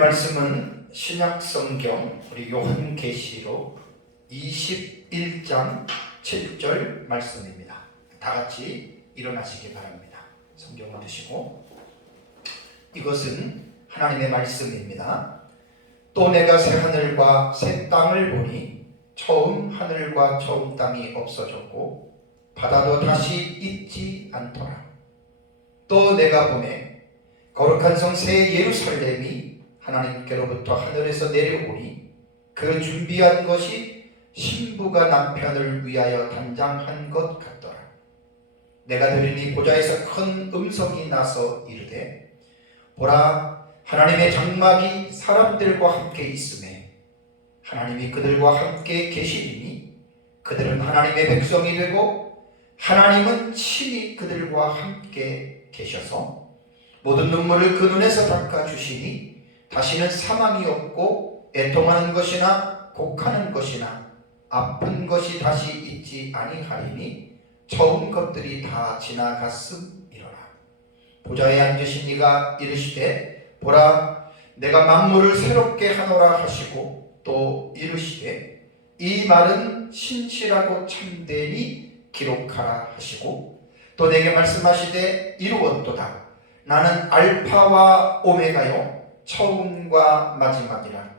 말씀은 신약성경 우리 요한계시록 21장 7절 말씀입니다. 다 같이 일어나시기 바랍니다. 성경을 드시고 이것은 하나님의 말씀입니다. 또 내가 새 하늘과 새 땅을 보니 처음 하늘과 처음 땅이 없어졌고 바다도 다시 있지 않더라. 또 내가 보매 거룩한 성 새 예루살렘이 하나님께로부터 하늘에서 내려오니 그 준비한 것이 신부가 남편을 위하여 단장한 것 같더라. 내가 들으니 보좌에서 큰 음성이 나서 이르되 보라, 하나님의 장막이 사람들과 함께 있으매 하나님이 그들과 함께 계시리니 그들은 하나님의 백성이 되고 하나님은 친히 그들과 함께 계셔서 모든 눈물을 그 눈에서 닦아주시니 다시는 사망이 없고 애통하는 것이나 곡하는 것이나 아픈 것이 다시 있지 아니하리니 처음 것들이 다 지나갔음이로라. 보좌에 앉으신 이가 이르시되 보라, 내가 만물을 새롭게 하노라 하시고 또 이르시되 이 말은 신실하고 참되니 기록하라 하시고 또 내게 말씀하시되 이루었도다. 나는 알파와 오메가요 처음과 마지막이라.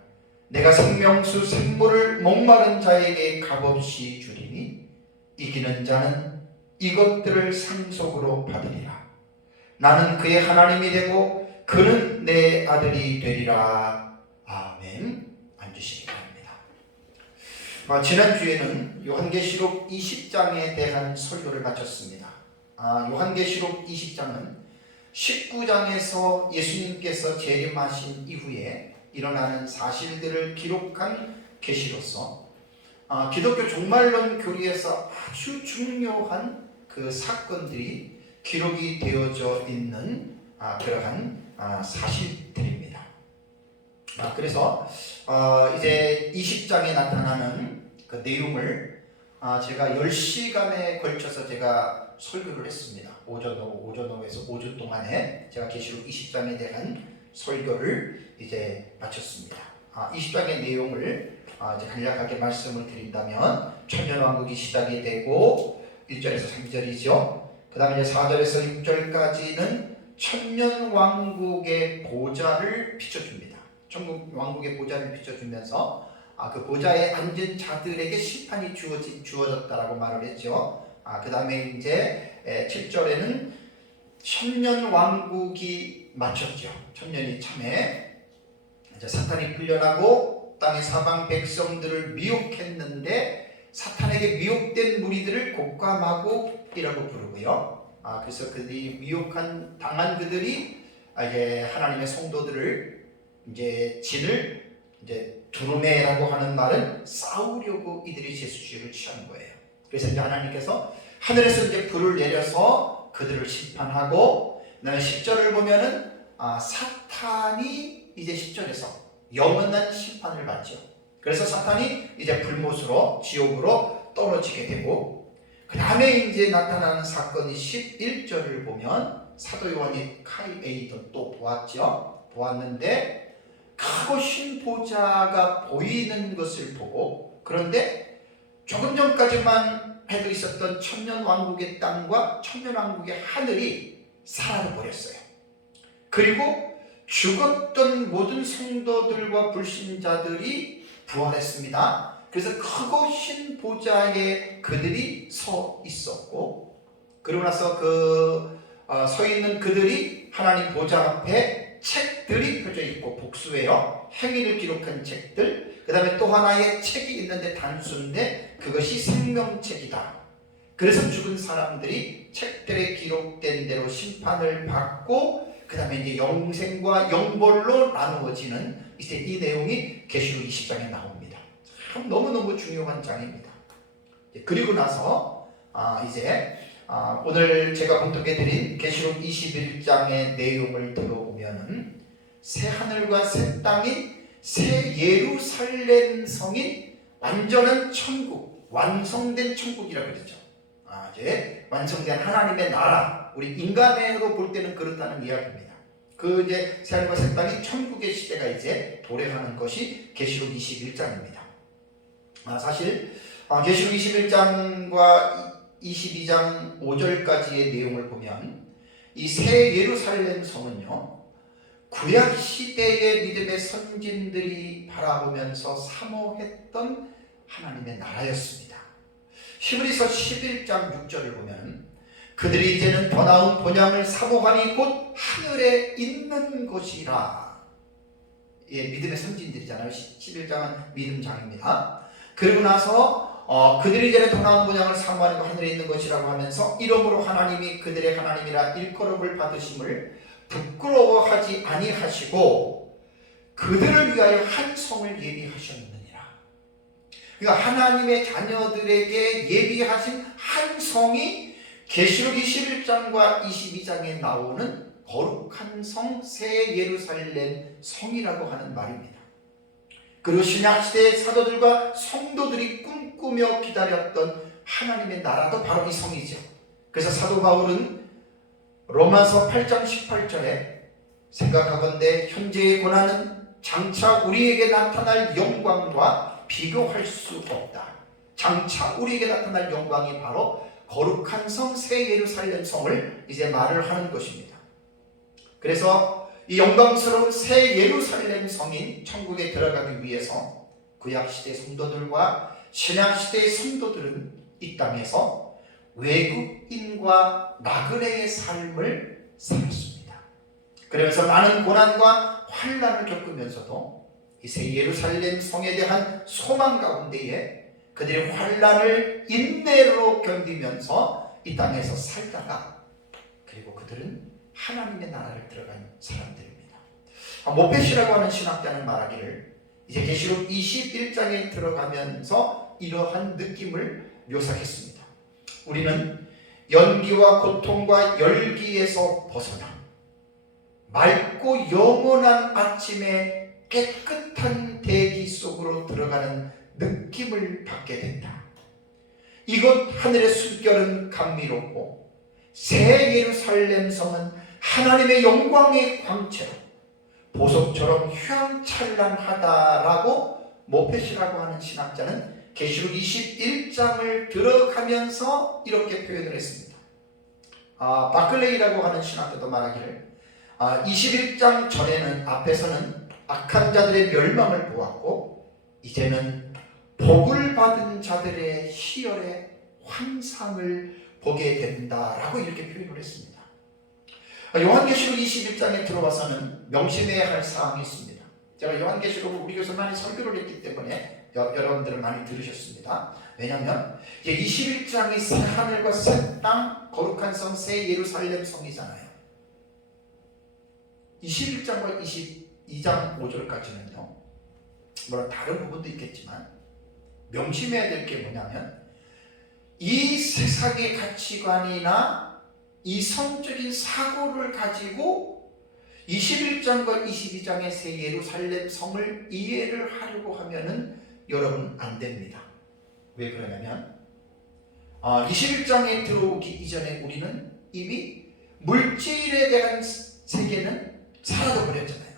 내가 생명수 생물을 목마른 자에게 값없이 주리니 이기는 자는 이것들을 상속으로 받으리라. 나는 그의 하나님이 되고 그는 내 아들이 되리라. 아멘. 앉으시기 바랍니다. 지난주에는 요한계시록 20장에 대한 설교를 마쳤습니다. 요한계시록 20장은 19장에서 예수님께서 재림하신 이후에 일어나는 사실들을 기록한 계시로서 기독교 종말론 교리에서 아주 중요한 그 사건들이 기록이 되어져 있는 그러한 사실들입니다. 그래서 이제 20장에 나타나는 그 내용을 제가 10시간에 걸쳐서 제가 설교를 했습니다. 오전 오후에서 5주 동안에 제가 계시록 20장에 대한 설교를 이제 마쳤습니다. 20장의 내용을 이제 간략하게 말씀을 드린다면 천년왕국이 시작이 되고 1절에서 3절이죠. 그 다음에 이제 4절에서 6절까지는 천년왕국의 보좌를 비춰줍니다. 천년왕국의 보좌를 비춰주면서 그 보좌에 앉은 자들에게 심판이 주어졌다라고 말을 했죠. 그 다음에 이제 7절에는 천년왕국이 마쳤죠. 천년이 참에 이제 사탄이 풀려나고 땅의 사방 백성들을 미혹했는데 사탄에게 미혹된 무리들을 곡과마곡이라고 부르고요. 그래서 그들이 당한 그들이 이제 하나님의 성도들을 이제 진을 이제 두루메라고 하는 말은 싸우려고 이들이 제수주의를 취한 거예요. 그래서 이제 하나님께서 하늘에서 이제 불을 내려서 그들을 심판하고, 그다음에 10절을 보면은 사탄이 이제 10절에서 영원한 심판을 받죠. 그래서 사탄이 이제 불못으로 지옥으로 떨어지게 되고, 그 다음에 이제 나타나는 사건이 11절을 보면 사도 요한이 카이에이도 또 보았는데 크고 신 보좌가 보이는 것을 보고, 그런데 조금 전까지만 해도 있었던 천년왕국의 땅과 천년왕국의 하늘이 사라져버렸어요. 그리고 죽었던 모든 성도들과 불신자들이 부활했습니다. 그래서 크고 신 보좌에 그들이 서 있었고, 그러고 나서 서 있는 그들이 하나님 보좌 앞에 책들이 펴져 있고, 복수예요. 행위를 기록한 책들. 그 다음에 또 하나의 책이 있는데 단수인데 그것이 생명책이다. 그래서 죽은 사람들이 책들에 기록된 대로 심판을 받고, 그 다음에 이제 영생과 영벌로 나누어지는 이제 이 내용이 계시록 20장에 나옵니다. 참 너무너무 중요한 장입니다. 그리고 나서 이제 오늘 제가 봉독해드린 계시록 21장의 내용을 들어보면은 새 하늘과 새 땅인 새 예루살렘 성인 완전한 천국, 완성된 천국이라고 그러죠. 이제 완성된 하나님의 나라, 우리 인간으로 볼 때는 그렇다는 이야기입니다. 그 이제 새하늘과 새 땅이 천국의 시대가 이제 도래하는 것이 계시록 21장입니다. 사실 계시록 21장과 22장 5절까지의 내용을 보면 이 새 예루살렘 성은요, 구약 시대의 믿음의 선진들이 바라보면서 사모했던 하나님의 나라였습니다. 히브리서 11장 6절을 보면 그들이 이제는 더 나은 본향을 사모하니 곧 하늘에 있는 것이라. 예, 믿음의 선진들이잖아요. 11장은 믿음장입니다. 그리고 나서 그들이 이제는 더 나은 본향을 사모하니 곧 하늘에 있는 것이라고 하면서 이러므로 하나님이 그들의 하나님이라 일컬음을 받으심을 부끄러워하지 아니하시고 그들을 위하여 한 성을 예비하셨느니라. 그러니까 하나님의 자녀들에게 예비하신 한 성이 계시록 21장과 22장에 나오는 거룩한 성 새 예루살렘 성이라고 하는 말입니다. 그리고 신약시대의 사도들과 성도들이 꿈꾸며 기다렸던 하나님의 나라도 바로 이 성이죠. 그래서 사도 바울은 로마서 8장 18절에 생각하건대 현재의 고난은 장차 우리에게 나타날 영광과 비교할 수 없다. 장차 우리에게 나타날 영광이 바로 거룩한 성 새 예루살렘 성을 이제 말을 하는 것입니다. 그래서 이 영광스러운 새 예루살렘 성인 천국에 들어가기 위해서 구약시대 성도들과 신약시대의 성도들은 이 땅에서 외국인과 나그네의 삶을 살았습니다. 그러면서 많은 고난과 환난을 겪으면서도 이 새 예루살렘 성에 대한 소망 가운데에 그들의 환난을 인내로 견디면서 이 땅에서 살다가 그리고 그들은 하나님의 나라를 들어간 사람들입니다. 모페시라고 하는 신학자는 말하기를 이제 계시록 21장에 들어가면서 이러한 느낌을 묘사했습니다. 우리는 연기와 고통과 열기에서 벗어나 맑고 영원한 아침에 깨끗한 대기 속으로 들어가는 느낌을 받게 된다. 이곳 하늘의 숨결은 감미롭고 새 예루살렘 성은 하나님의 영광의 광채로 보석처럼 휘황찬란하다라고 모페시라고 하는 신학자는 계시록 21장을 들어가면서 이렇게 표현을 했습니다. 바클레이라고 하는 신학자도 말하기를 21장 전에는 앞에서는 악한 자들의 멸망을 보았고 이제는 복을 받은 자들의 희열의 환상을 보게 된다라고 이렇게 표현을 했습니다. 요한계시록 21장에 들어와서는 명심해야 할 사항이 있습니다. 제가 요한계시록을 우리 교회에서 많이 설교를 했기 때문에 여러분들은 많이 들으셨습니다. 왜냐하면 21장이 새 하늘과 새 땅 거룩한 성 새 예루살렘 성이잖아요. 21장과 22장 5절까지는요 물론 다른 부분도 있겠지만 명심해야 될 게 뭐냐면 이 세상의 가치관이나 이성적인 사고를 가지고 21장과 22장의 새 예루살렘 성을 이해를 하려고 하면은 여러분 안 됩니다. 왜 그러냐면 21장에 들어오기 이전에 우리는 이미 물질에 대한 세계는 사라져 버렸잖아요.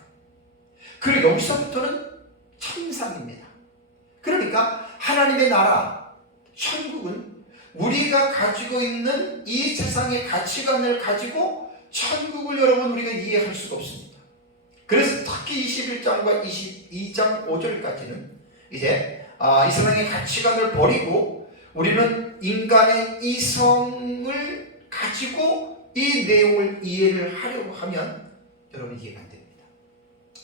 그리고 여기서부터는 천상입니다. 그러니까 하나님의 나라, 천국은 우리가 가지고 있는 이 세상의 가치관을 가지고 천국을 여러분 우리가 이해할 수가 없습니다. 그래서 특히 21장과 22장 5절까지는 이제 이 세상의 가치관을 버리고 우리는 인간의 이성을 가지고 이 내용을 이해를 하려고 하면 여러분 이해가 안 됩니다.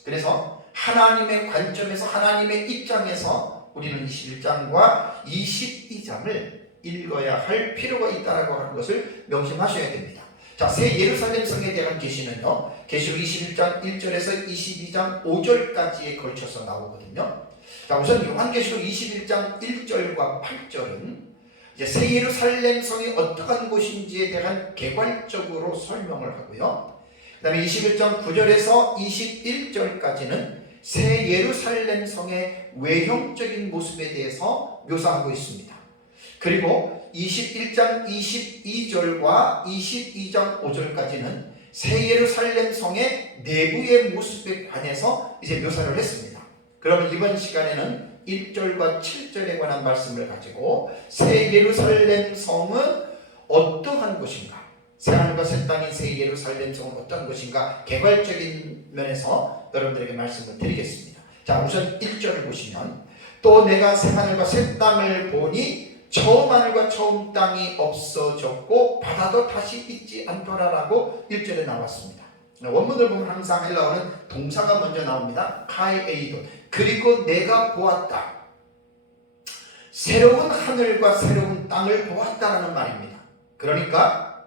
그래서 하나님의 관점에서 하나님의 입장에서 우리는 21장과 22장을 읽어야 할 필요가 있다고 하는 것을 명심하셔야 됩니다. 자, 새 예루살렘 성에 대한 계시는요 계시록 21장 1절에서 22장 5절까지에 걸쳐서 나오거든요. 자, 우선 요한계시록 21장 1절과 8절은 이제 새 예루살렘 성이 어떠한 곳인지에 대한 개괄적으로 설명을 하고요. 그 다음에 21장 9절에서 21절까지는 새 예루살렘 성의 외형적인 모습에 대해서 묘사하고 있습니다. 그리고 21장 22절과 22장 5절까지는 새 예루살렘 성의 내부의 모습에 관해서 이제 묘사를 했습니다. 그러면 이번 시간에는 1절과 7절에 관한 말씀을 가지고 새 예루살렘 성은 어떠한 곳인가, 새하늘과 새 땅인 새 예루살렘 성은 어떠한 곳인가 개괄적인 면에서 여러분들에게 말씀을 드리겠습니다. 자, 우선 1절을 보시면 또 내가 새하늘과 새 땅을 보니 처음 하늘과 처음 땅이 없어졌고 바다도 다시 있지 않더라라고 1절에 나왔습니다. 원문을 보면 항상 헬라어는 동사가 먼저 나옵니다. 카이에이돈. 그리고 내가 보았다. 새로운 하늘과 새로운 땅을 보았다라는 말입니다. 그러니까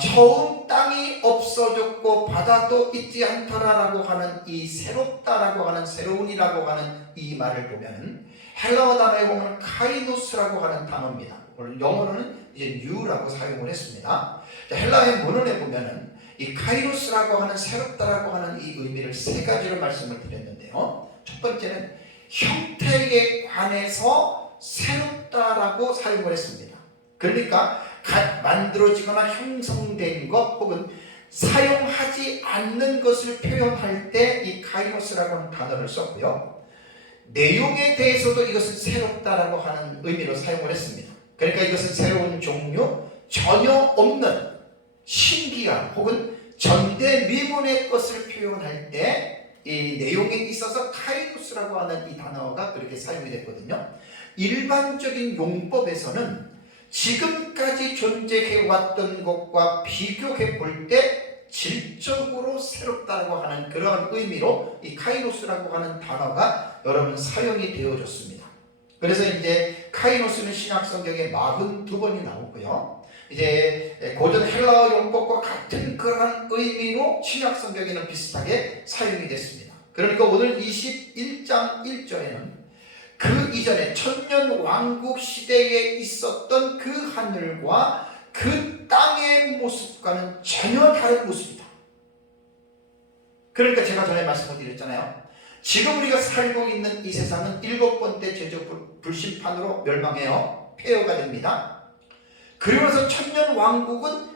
처음 땅이 없어졌고 바다도 있지 않더라라고 하는 이 새롭다라고 하는 새로운이라고 하는 이 말을 보면 헬라어 단어에 보면 카이노스라고 하는 단어입니다. 영어로는 이제 new라고 사용을 했습니다. 헬라어의 문헌에 보면은 이 카이노스라고 하는 새롭다라고 하는 이 의미를 세 가지로 말씀을 드렸는데요. 첫 번째는 형태에 관해서 새롭다라고 사용을 했습니다. 그러니까 만들어지거나 형성된 것 혹은 사용하지 않는 것을 표현할 때 이 카이노스라고 하는 단어를 썼고요. 내용에 대해서도 이것은 새롭다라고 하는 의미로 사용을 했습니다. 그러니까 이것은 새로운 종류, 전혀 없는 신기한 혹은 전대미문의 것을 표현할 때 이 내용에 있어서 카이노스라고 하는 이 단어가 그렇게 사용이 됐거든요. 일반적인 용법에서는 지금까지 존재해왔던 것과 비교해 볼 때 질적으로 새롭다고 하는 그런 의미로 이 카이노스라고 하는 단어가 여러분 사용이 되어졌습니다. 그래서 이제 카이노스는 신약 성경에 42번이 나오고요. 이제 고전 헬라어 용법과 같은 그런 의미로 신약 성경에는 비슷하게 사용이 됐습니다. 그러니까 오늘 21장 1절에는 그 이전에 천년 왕국 시대에 있었던 그 하늘과 그 땅의 모습과는 전혀 다른 모습이다. 그러니까 제가 전에 말씀을 드렸잖아요. 지금 우리가 살고 있는 이 세상은 7번째 제조 불심판으로 멸망해요. 폐허가 됩니다. 그러면서 천년 왕국은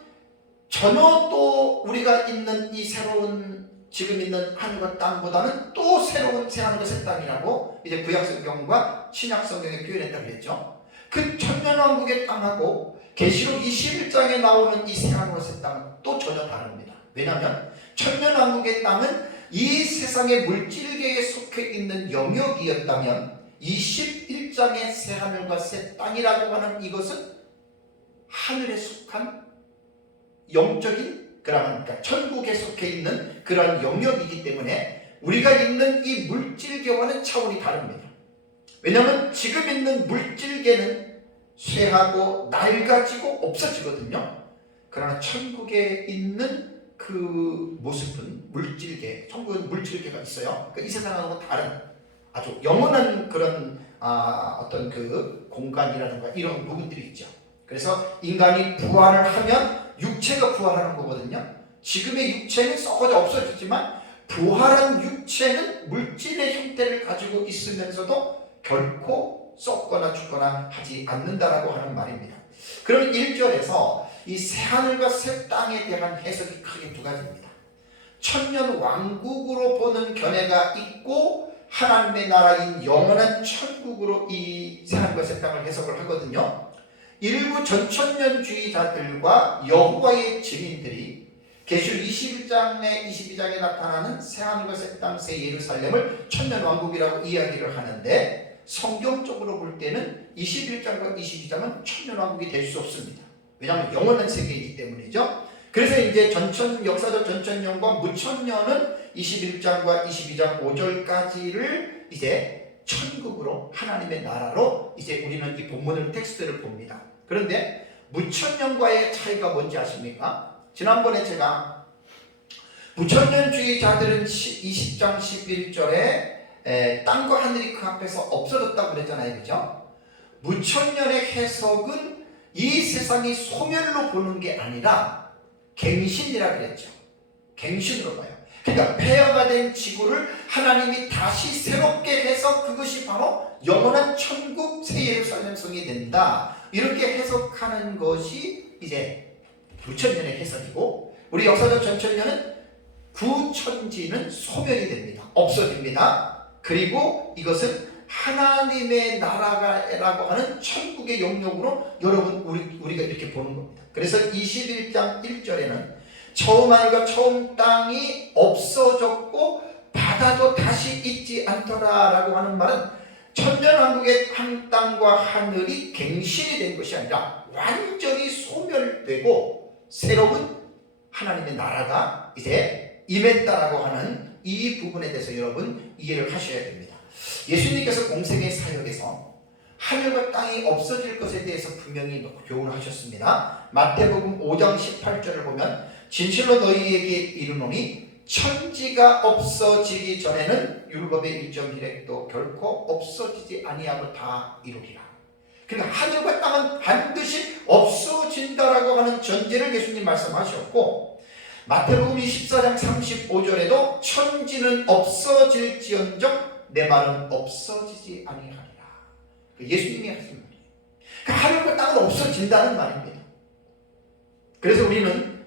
전혀 또 우리가 있는 이 새로운 지금 있는 하늘과 땅보다는 또 새로운 새하늘과 새 땅이라고 이제 구약성경과 신약성경에 표현했다고 그랬죠. 그 천년왕국의 땅하고 계시록 21장에 나오는 이 새하늘과 새 땅은 또 전혀 다릅니다. 왜냐하면 천년왕국의 땅은 이 세상의 물질계에 속해 있는 영역이었다면 21장의 새하늘과 새 땅이라고 하는 이것은 하늘에 속한 영적인 그러니까 천국에 속해 있는 그런 영역이기 때문에 우리가 있는 이 물질계와는 차원이 다릅니다. 왜냐하면 지금 있는 물질계는 쇠하고 낡아지고 없어지거든요. 그러나 천국에 있는 그 모습은 물질계, 천국은 물질계가 있어요. 그러니까 이 세상하고는 다른 아주 영원한 그런 어떤 그 공간이라든가 이런 부분들이 있죠. 그래서 인간이 부활을 하면 육체가 부활하는 거거든요. 지금의 육체는 썩어져 없어지지만 부활한 육체는 물질의 형태를 가지고 있으면서도 결코 썩거나 죽거나 하지 않는다라고 하는 말입니다. 그럼 1절에서 이 새하늘과 새 땅에 대한 해석이 크게 두 가지입니다. 천년 왕국으로 보는 견해가 있고 하나님의 나라인 영원한 천국으로 이 새하늘과 새 땅을 해석을 하거든요. 일부 전천년주의자들과 여호와의 증인들이 계시록 21장에 22장에 나타나는 새하늘과 새 땅 새 예루살렘을 천년왕국이라고 이야기를 하는데 성경적으로 볼 때는 21장과 22장은 천년왕국이 될 수 없습니다. 왜냐하면 영원한 세계이기 때문이죠. 그래서 이제 역사적 전천년과 무천년은 21장과 22장 5절까지를 이제 천국으로 하나님의 나라로 이제 우리는 이 본문을 텍스트를 봅니다. 그런데 무천년과의 차이가 뭔지 아십니까? 지난번에 제가 무천년주의자들은 20장 11절에 땅과 하늘이 그 앞에서 없어졌다고 그랬잖아요. 그죠? 무천년의 해석은 이 세상이 소멸로 보는 게 아니라 갱신이라 그랬죠. 갱신으로 봐요. 그러니까 폐허가 된 지구를 하나님이 다시 새롭게 해서 그것이 바로 영원한 천국 새 예루살렘 성이 된다. 이렇게 해석하는 것이 이제 무천년의 해석이고 우리 역사적 전천년은 구천지는 소멸이 됩니다. 없어집니다. 그리고 이것은 하나님의 나라라고 하는 천국의 영역으로 여러분 우리가 이렇게 보는 겁니다. 그래서 21장 1절에는 처음 하늘과 처음 땅이 없어졌고 바다도 다시 있지 않더라라고 하는 말은 천년왕국의 한 땅과 하늘이 갱신이 된 것이 아니라 완전히 소멸되고 새로운 하나님의 나라가 이제 임했다라고 하는 이 부분에 대해서 여러분 이해를 하셔야 됩니다. 예수님께서 공생의 사역에서 하늘과 땅이 없어질 것에 대해서 분명히 교훈을 하셨습니다. 마태복음 5장 18절을 보면 진실로 너희에게 이르노니 천지가 없어지기 전에는 율법의 일점 힐획도 결코 없어지지 아니하고 다 이루리라. 그러니까 하늘과 땅은 반드시 없어진다라고 하는 전제를 예수님 말씀하셨고, 마태복음 24장 35절에도 천지는 없어질지언정 내 말은 없어지지 아니하리라. 예수님이 하신 말이에요. 그러니까 하늘과 땅은 없어진다는 말입니다. 그래서 우리는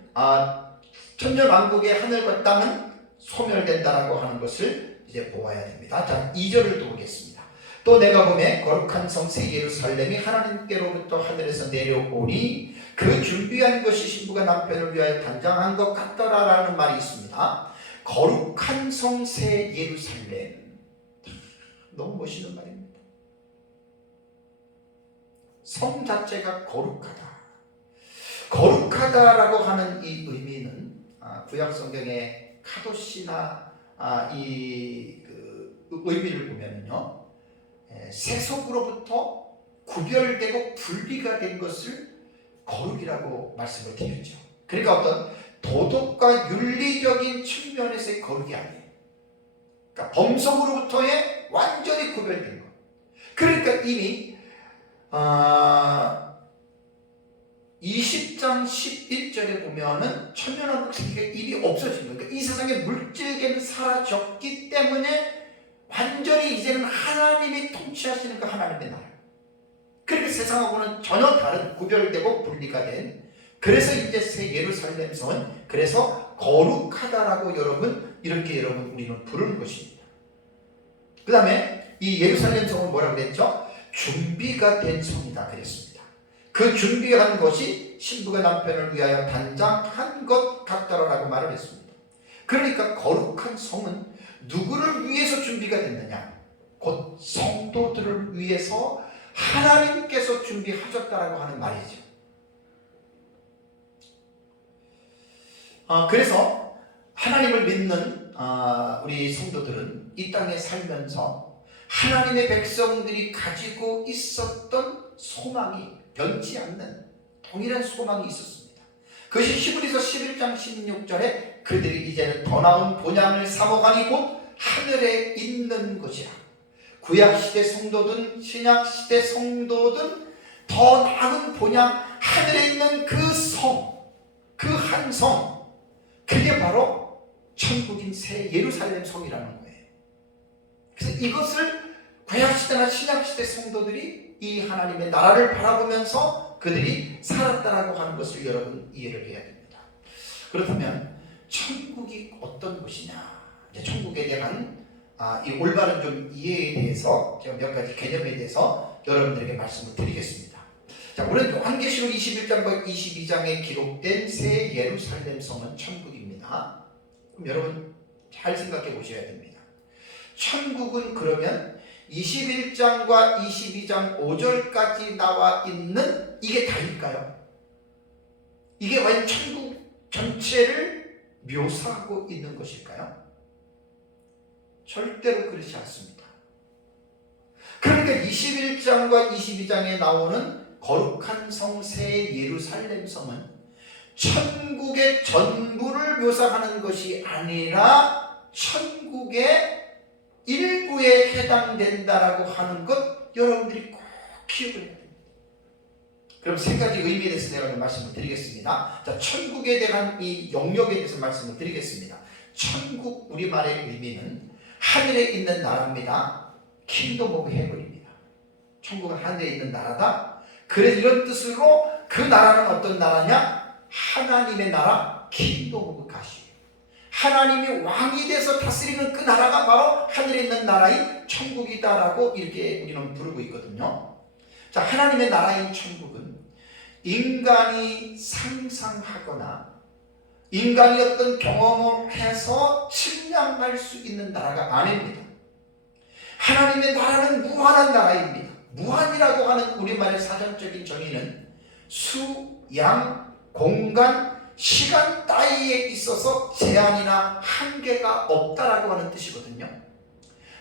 천년왕국의 하늘과 땅은 소멸된다라고 하는 것을 이제 보아야 됩니다. 자, 2절을 또 보겠습니다. 또 내가 보매 거룩한 성새 예루살렘이 하나님께로부터 하늘에서 내려오니 그 준비한 것이 신부가 남편을 위하여 단장한 것 같더라라는 말이 있습니다. 거룩한 성새 예루살렘, 너무 멋있는 말입니다. 성 자체가 거룩하다. 거룩하다라고 하는 이 의미는 구약 성경의 카도시나 그 의미를 보면요, 세속으로부터 구별되고 분리가 된 것을 거룩이라고 말씀을 드렸죠. 그러니까 어떤 도덕과 윤리적인 측면에서의 거룩이 아니에요. 그러니까 범속으로부터의 완전히 구별된 것. 그러니까 이미 20장 11절에 보면은 천년왕국 세계가 이미 없어진 거예요. 그러니까 이 세상에 물질계는 사라졌기 때문에 완전히 이제는 하나님이 통치하시는 그 하나님의 나라. 그러니까 세상하고는 전혀 다른 구별되고 분리가 된, 그래서 이제 새 예루살렘 성은 그래서 거룩하다라고 이렇게 우리는 부르는 것입니다. 그 다음에 이 예루살렘 성은 뭐라고 그랬죠? 준비가 된 성이다 그랬습니다. 그 준비한 것이 신부가 남편을 위하여 단장한 것 같다라고 말을 했습니다. 그러니까 거룩한 성은 누구를 위해서 준비가 됐느냐? 곧 성도들을 위해서 하나님께서 준비하셨다라고 하는 말이죠. 그래서 하나님을 믿는 우리 성도들은 이 땅에 살면서 하나님의 백성들이 가지고 있었던 소망이 변치 않는 동일한 소망이 있었습니다. 그것이 히브리서 11장 16절에 그들이 이제는 더 나은 본향을 사모하니 곧 하늘에 있는 것이라. 구약시대 성도든 신약시대 성도든 더 나은 본향, 하늘에 있는 그 성, 그 한 성, 그게 바로 천국인 새 예루살렘 성이라는 거예요. 그래서 이것을 구약시대나 신약시대 성도들이 이 하나님의 나라를 바라보면서 그들이 살았다라고 하는 것을 여러분 이해를 해야 됩니다. 그렇다면 천국이 어떤 곳이냐? 이제 천국에 대한 이 올바른 좀 이해에 대해서 제가 몇 가지 개념에 대해서 여러분들에게 말씀을 드리겠습니다. 자, 우리는 요한계시록 21장과 22장에 기록된 새 예루살렘 성은 천국입니다. 그럼 여러분 잘 생각해 보셔야 됩니다. 천국은 그러면 21장과 22장 5절까지 나와 있는 이게 다일까요? 이게 과연 천국 전체를 묘사하고 있는 것일까요? 절대로 그렇지 않습니다. 그러니까 21장과 22장에 나오는 거룩한 성 새 예루살렘 성은 천국의 전부를 묘사하는 것이 아니라 천국의 일부에 해당된다라고 하는 것 여러분들이 꼭 기억을 해야 됩니다. 그럼 세 가지 의미에 대해서 내가 말씀을 드리겠습니다. 자, 천국에 대한 이 영역에 대해서 말씀을 드리겠습니다. 천국 우리말의 의미는 하늘에 있는 나라입니다. 킹덤 오브 헤븐입니다. 천국은 하늘에 있는 나라다. 그래서 이런 뜻으로 그 나라는 어떤 나라냐? 하나님의 나라, 킹덤 오브 가시, 하나님이 왕이 돼서 다스리는 그 나라가 바로 하늘에 있는 나라인 천국이다라고 이렇게 우리는 부르고 있거든요. 자, 하나님의 나라인 천국은 인간이 상상하거나 인간이 어떤 경험을 해서 측량할 수 있는 나라가 아닙니다. 하나님의 나라는 무한한 나라입니다. 무한이라고 하는 우리말의 사전적인 정의는 수, 양, 공간, 시간 따위에 있어서 제한이나 한계가 없다라고 하는 뜻이거든요.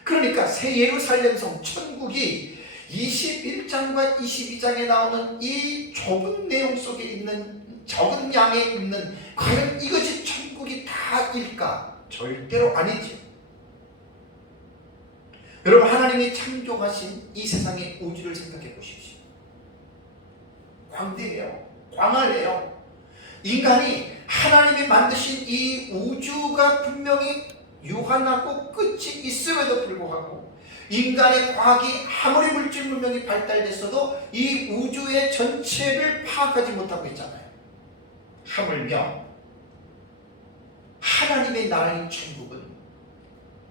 그러니까 새 예루살렘성 천국이 21장과 22장에 나오는 이 좁은 내용 속에 있는 적은 양에 있는 과연 이것이 천국이 다일까? 절대로 아니죠. 여러분, 하나님이 창조하신 이 세상의 우주를 생각해 보십시오. 광대해요. 광활해요. 인간이 하나님이 만드신 이 우주가 분명히 유한하고 끝이 있음에도 불구하고 인간의 과학이 아무리 물질 문명이 발달됐어도 이 우주의 전체를 파악하지 못하고 있잖아요. 하물며 하나님의 나라인 천국은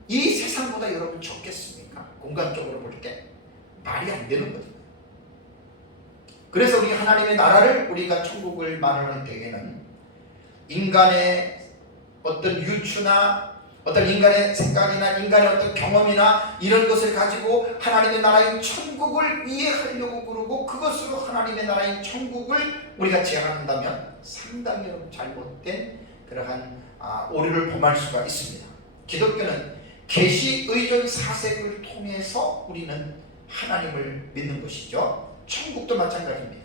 이 세상보다 여러분 적겠습니까? 공간적으로 볼 때 말이 안 되는 거죠. 그래서 우리 하나님의 나라를, 우리가 천국을 말하는 때에는 인간의 어떤 유추나 어떤 인간의 생각이나 인간의 어떤 경험이나 이런 것을 가지고 하나님의 나라인 천국을 이해하려고 그러고 그것으로 하나님의 나라인 천국을 우리가 제안한다면 상당히 잘못된 그러한 오류를 범할 수가 있습니다. 기독교는 계시 의존 사색을 통해서 우리는 하나님을 믿는 것이죠. 천국도 마찬가지입니다.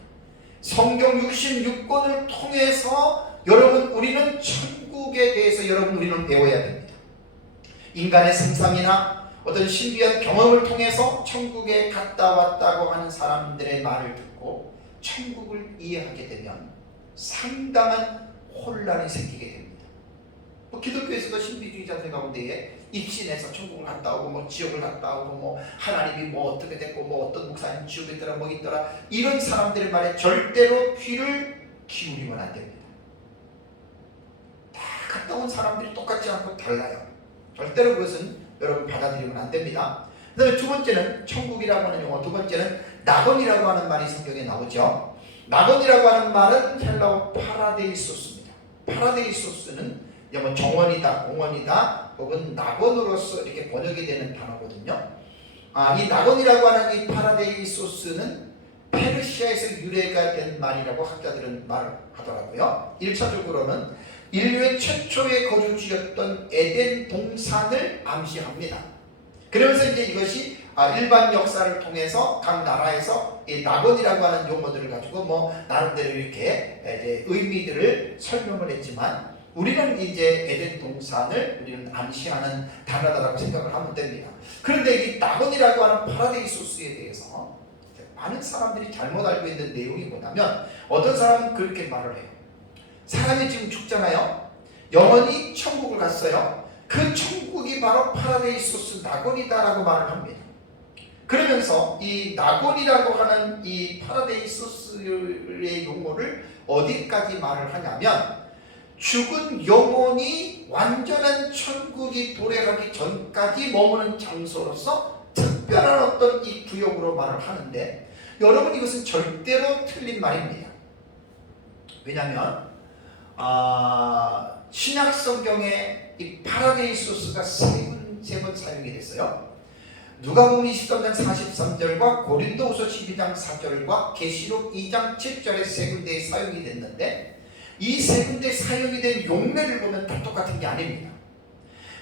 성경 66권을 통해서 여러분, 우리는 천국에 대해서 여러분, 우리는 배워야 됩니다. 인간의 상상이나 어떤 신비한 경험을 통해서 천국에 갔다 왔다고 하는 사람들의 말을 듣고 천국을 이해하게 되면 상당한 혼란이 생기게 됩니다. 기독교에서도 신비주의자들 가운데에 입신해서 천국을 갔다 오고 지옥을 갔다 오고 하나님이 어떻게 됐고 어떤 목사님 지옥에 있더라 있더라, 이런 사람들의 말에 절대로 귀를 기울이면 안 됩니다. 다 갔다 온 사람들이 똑같지 않고 달라요. 절대로 그것은 여러분 받아들이면 안 됩니다. 그 다음에 두 번째는 천국이라고 하는 용어, 두 번째는 낙원이라고 하는 말이 성경에 나오죠. 낙원이라고 하는 말은 헬라어 파라데이소스입니다. 파라데이소스는 정원이다, 공원이다, 혹은 낙원으로서 이렇게 번역이 되는 단어거든요. 이 낙원이라고 하는 이 파라데이소스는 페르시아에서 유래가 된 말이라고 학자들은 말을 하더라고요. 1차적으로는 인류의 최초의 거주지였던 에덴 동산을 암시합니다. 그러면서 이제 이것이 일반 역사를 통해서 각 나라에서 이 낙원이라고 하는 용어들을 가지고 나름대로 이렇게 이제 의미들을 설명을 했지만, 우리는 이제 에덴 동산을 우리는 암시하는 단어다라고 생각을 하면 됩니다. 그런데 이 낙원이라고 하는 파라데이소스에 대해서 많은 사람들이 잘못 알고 있는 내용이 뭐냐면, 어떤 사람은 그렇게 말을 해요. 사람이 지금 죽잖아요. 영원히 천국을 갔어요. 그 천국이 바로 파라데이소스 낙원이다라고 말을 합니다. 그러면서 이 낙원이라고 하는 이 파라데이소스의 용어를 어디까지 말을 하냐면, 죽은 영혼이 완전한 천국이 도래하기 전까지 머무는 장소로서 특별한 어떤 이 구역으로 말을 하는데, 여러분, 이것은 절대로 틀린 말입니다. 왜냐하면 신약 성경에 이 파라데이소스가 세 번 사용이 됐어요. 누가복음 23장 43절과 고린도후서 12장 4절과 계시록 2장 7절에 세 군데에 사용이 됐는데, 이 세 군데 사용이 된 용례를 보면 다 똑같은 게 아닙니다.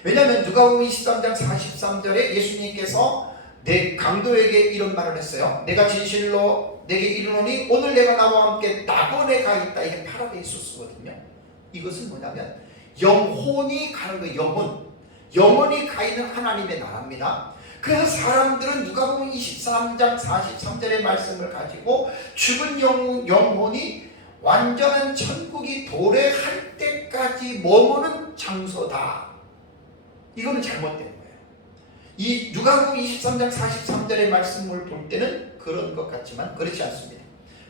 왜냐하면 누가복음 23장 43절에 예수님께서 내 강도에게 이런 말을 했어요. 내가 진실로 내게 이르노니 오늘 내가 나와 함께 낙원에 가 있다. 이게 파라데이소스거든요. 이것은 뭐냐면 영혼이 가는 거예요. 영혼이 가 있는 하나님의 나라입니다. 그래서 사람들은 누가복음 23장 43절의 말씀을 가지고 죽은 영혼이 완전한 천국이 도래할 때까지 머무는 장소다. 이거는 잘못된 거예요. 이 누가복음 23장 43절의 말씀을 볼 때는 그런 것 같지만 그렇지 않습니다.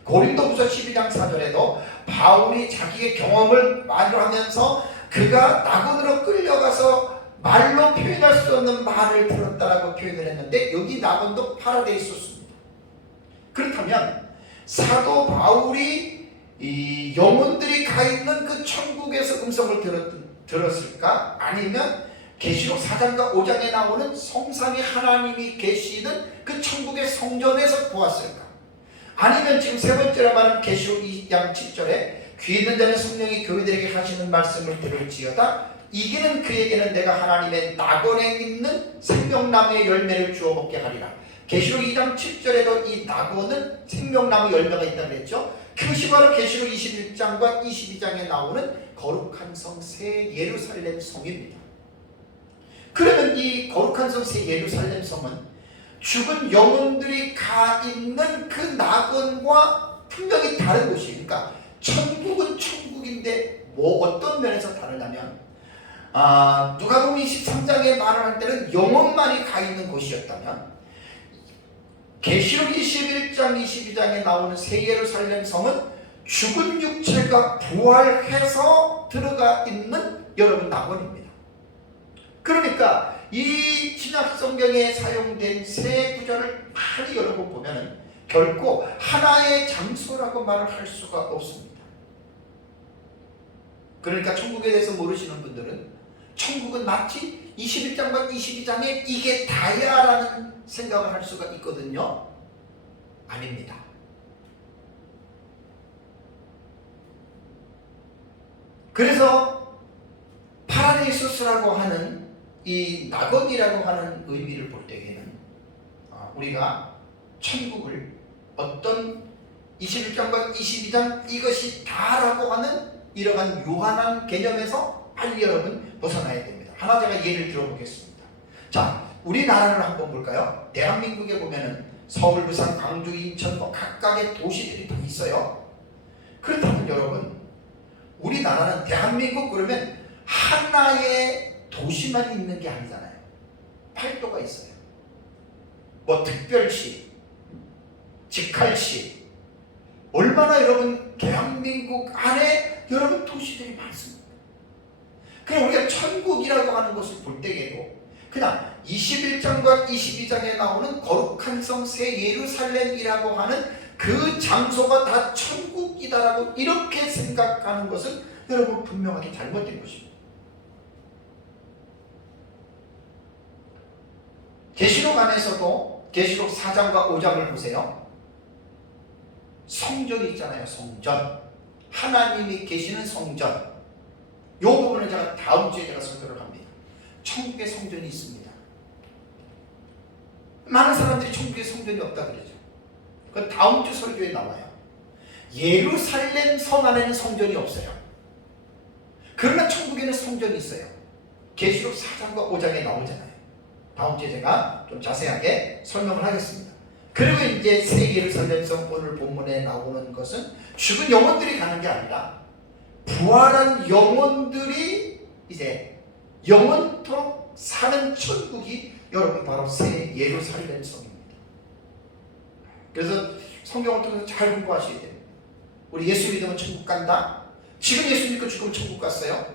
고린도후서 12장 4절에도 바울이 자기의 경험을 말하면서 그가 낙원으로 끌려가서 말로 표현할 수 없는 말을 들었다라고 표현을 했는데 여기 낙원도 파라데이소스입니다. 그렇다면 사도 바울이 이 영혼들이 가 있는 그 천국에서 음성을 들었을까? 아니면 계시록 4장과 5장에 나오는 성삼위 하나님이 계시는 그 천국의 성전에서 보았을까? 아니면 지금 세 번째로 말하는 계시록 2장 7절에 귀 있는 자는 성령이 교회들에게 하시는 말씀을 들을지어다 이기는 그에게는 내가 하나님의 낙원에 있는 생명나무의 열매를 주어 먹게 하리라. 계시록 2장 7절에도 이 낙원은 생명나무 열매가 있다고 했죠. 그것이 바로 계시록 21장과 22장에 나오는 거룩한 성 새 예루살렘 성입니다. 그러면 이 거룩한 성 새 예루살렘 성은 죽은 영혼들이 가 있는 그 낙원과 분명히 다른 곳이에요. 그러니까 천국은 천국인데 뭐 어떤 면에서 다르냐면 누가복음 23장에 말할 때는 영혼만이 가 있는 곳이었다면 계시록 21장 22장에 나오는 새 예루살렘 성은 죽은 육체가 부활해서 들어가 있는 여러분 낙원입니다. 그러니까 이 신약 성경에 사용된 세 구절을 많이 여러분 보면은 결코 하나의 장소라고 말을 할 수가 없습니다. 그러니까 천국에 대해서 모르시는 분들은 천국은 마치 21장과 22장에 이게 다야 라는 생각을 할 수가 있거든요. 아닙니다. 그래서 파라데이소스라고 하는 이 낙원이라고 하는 의미를 볼 때에는 우리가 천국을 어떤 21장과 22장 이것이 다라고 하는 이러한 유한한 개념에서 빨리 여러분 벗어나야 됩니다. 하나 제가 예를 들어보겠습니다. 자, 우리나라를 한번 볼까요? 대한민국에 보면은 서울, 부산, 광주, 인천 뭐 각각의 도시들이 다 있어요. 그렇다면 여러분 우리나라는 대한민국 그러면 하나의 도시만 있는 게 아니잖아요. 팔도가 있어요. 뭐 특별시, 직할시 얼마나 여러분 대한민국 안에 여러분 도시들이 많습니다. 그냥 우리가 천국이라고 하는 것을 볼 때에도 그냥 21장과 22장에 나오는 거룩한 성 새 예루살렘이라고 하는 그 장소가 다 천국이다라고 이렇게 생각하는 것은 여러분 분명하게 잘못된 것입니다. 계시록 안에서도 계시록 4장과 5장을 보세요. 성전이 있잖아요. 성전. 하나님이 계시는 성전. 이 부분은 제가 다음 주에 제가 설교를 합니다. 천국의 성전이 있습니다. 많은 사람들이 천국의 성전이 없다 그러죠. 그건 다음 주 설교에 나와요. 예루살렘 성 안에는 성전이 없어요. 그러나 천국에는 성전이 있어요. 계시록 4장과 5장에 나오잖아요. 다음 주에 제가 좀 자세하게 설명을 하겠습니다. 그리고 이제 새 예루살렘 성 오늘 본문에 나오는 것은 죽은 영혼들이 가는 게 아니라 부활한 영혼들이 이제 영원토록 사는 천국이 여러분 바로 새 예루살렘 성입니다. 그래서 성경을 통해서 잘 공부하셔야 돼요. 우리 예수 믿으면 천국 간다. 지금 예수 믿고 죽으면 천국 갔어요.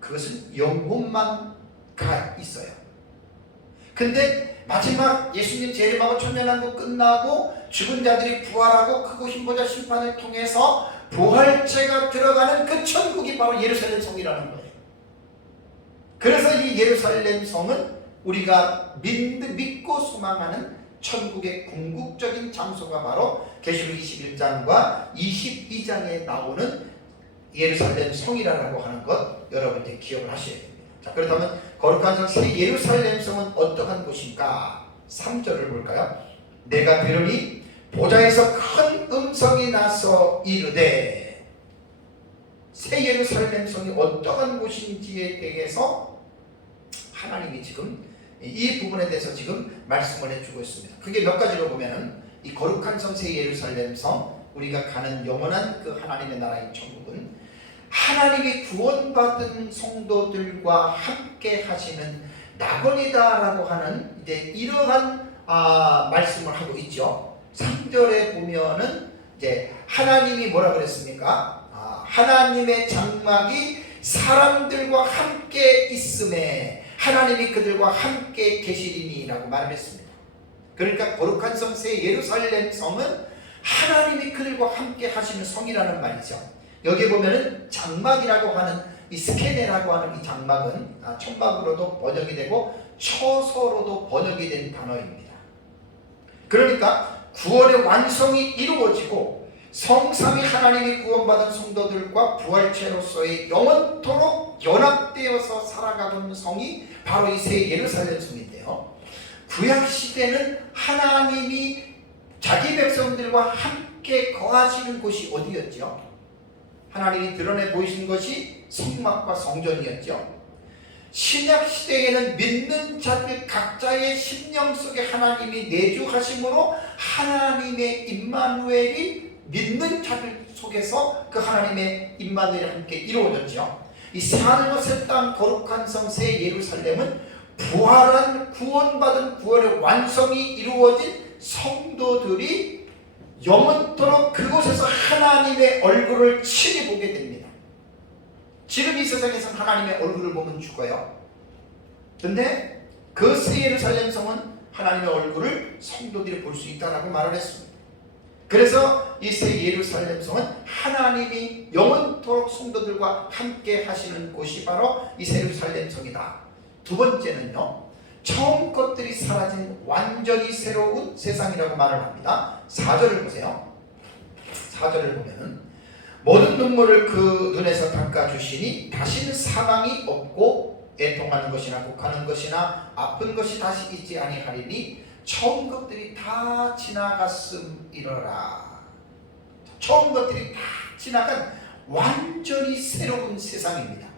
그것은 영혼만 가 있어요. 근데 마지막 예수님 재림하고 천년왕국 끝나고 죽은 자들이 부활하고 크고 힘보자 심판을 통해서 부활체가 들어가는 그 천국이 바로 예루살렘 성이라는 거예요. 그래서 이 예루살렘 성은 우리가 믿고 소망하는 천국의 궁극적인 장소가 바로 계시록 21장과 22장에 나오는 예루살렘 성이라고 하는 것 여러분들 기억을 하셔야 됩니다. 자, 그렇다면 거룩한 성 새 예루살렘 성은 어떠한 곳인가? 3절을 볼까요? 내가 들으니 보좌에서 큰 음성이 나서 이르되. 새 예루살렘 성이 어떠한 곳인지에 대해서 하나님이 지금 이 부분에 대해서 지금 말씀을 해주고 있습니다. 그게 몇 가지로 보면은 이 거룩한 성 새 예루살렘 성, 우리가 가는 영원한 그 하나님의 나라인 천국은 하나님이 구원받은 성도들과 함께 하시는 낙원이다라고 하는 이제 이러한 말씀을 하고 있죠. 3절에 보면은 이제 하나님이 뭐라 그랬습니까? 하나님의 장막이 사람들과 함께 있음에 하나님이 그들과 함께 계시리니라고 말을 했습니다. 그러니까 거룩한 성 새 예루살렘 성은 하나님이 그들과 함께 하시는 성이라는 말이죠. 여기 보면은 장막이라고 하는 이 스케네라고 하는 이 장막은 천막으로도 번역이 되고 처소로도 번역이 된 단어입니다. 그러니까 구원의 완성이 이루어지고 성삼위 하나님이 구원받은 성도들과 부활체로서의 영원토록 연합되어서 살아가는 성이 바로 이 새 예루살렘 성인데요. 구약시대는 하나님이 자기 백성들과 함께 거하시는 곳이 어디였죠? 하나님이 드러내 보이신 것이 성막과 성전이었죠. 신약시대에는 믿는 자들 각자의 심령 속에 하나님이 내주하심으로 하나님의 임마누엘이 믿는 자들 속에서 그 하나님의 임마누엘이 함께 이루어졌죠. 이 산으로 새 땅 거룩한 성 새 예루살렘은 부활한 구원받은 구원의 완성이 이루어진 성도들이 영원토록 그곳에서 하나님의 얼굴을 친히 보게 됩니다. 지금 이 세상에서 하나님의 얼굴을 보면 죽어요. 근데 그 새 예루살렘 성은 하나님의 얼굴을 성도들이 볼 수 있다라고 말을 했습니다. 그래서 이 새 예루살렘 성은 하나님이 영원토록 성도들과 함께 하시는 곳이 바로 이 새 예루살렘 성이다. 두 번째는요, 처음 것들이 사라진 완전히 새로운 세상이라고 말을 합니다. 4절을 보세요. 4절을 보면은 모든 눈물을 그 눈에서 닦아주시니 다시는 사망이 없고 애통하는 것이나 곡하는 것이나 아픈 것이 다시 있지 아니하리니 처음 것들이 다 지나갔음이러라. 처음 것들이 다 지나간 완전히 새로운 세상입니다.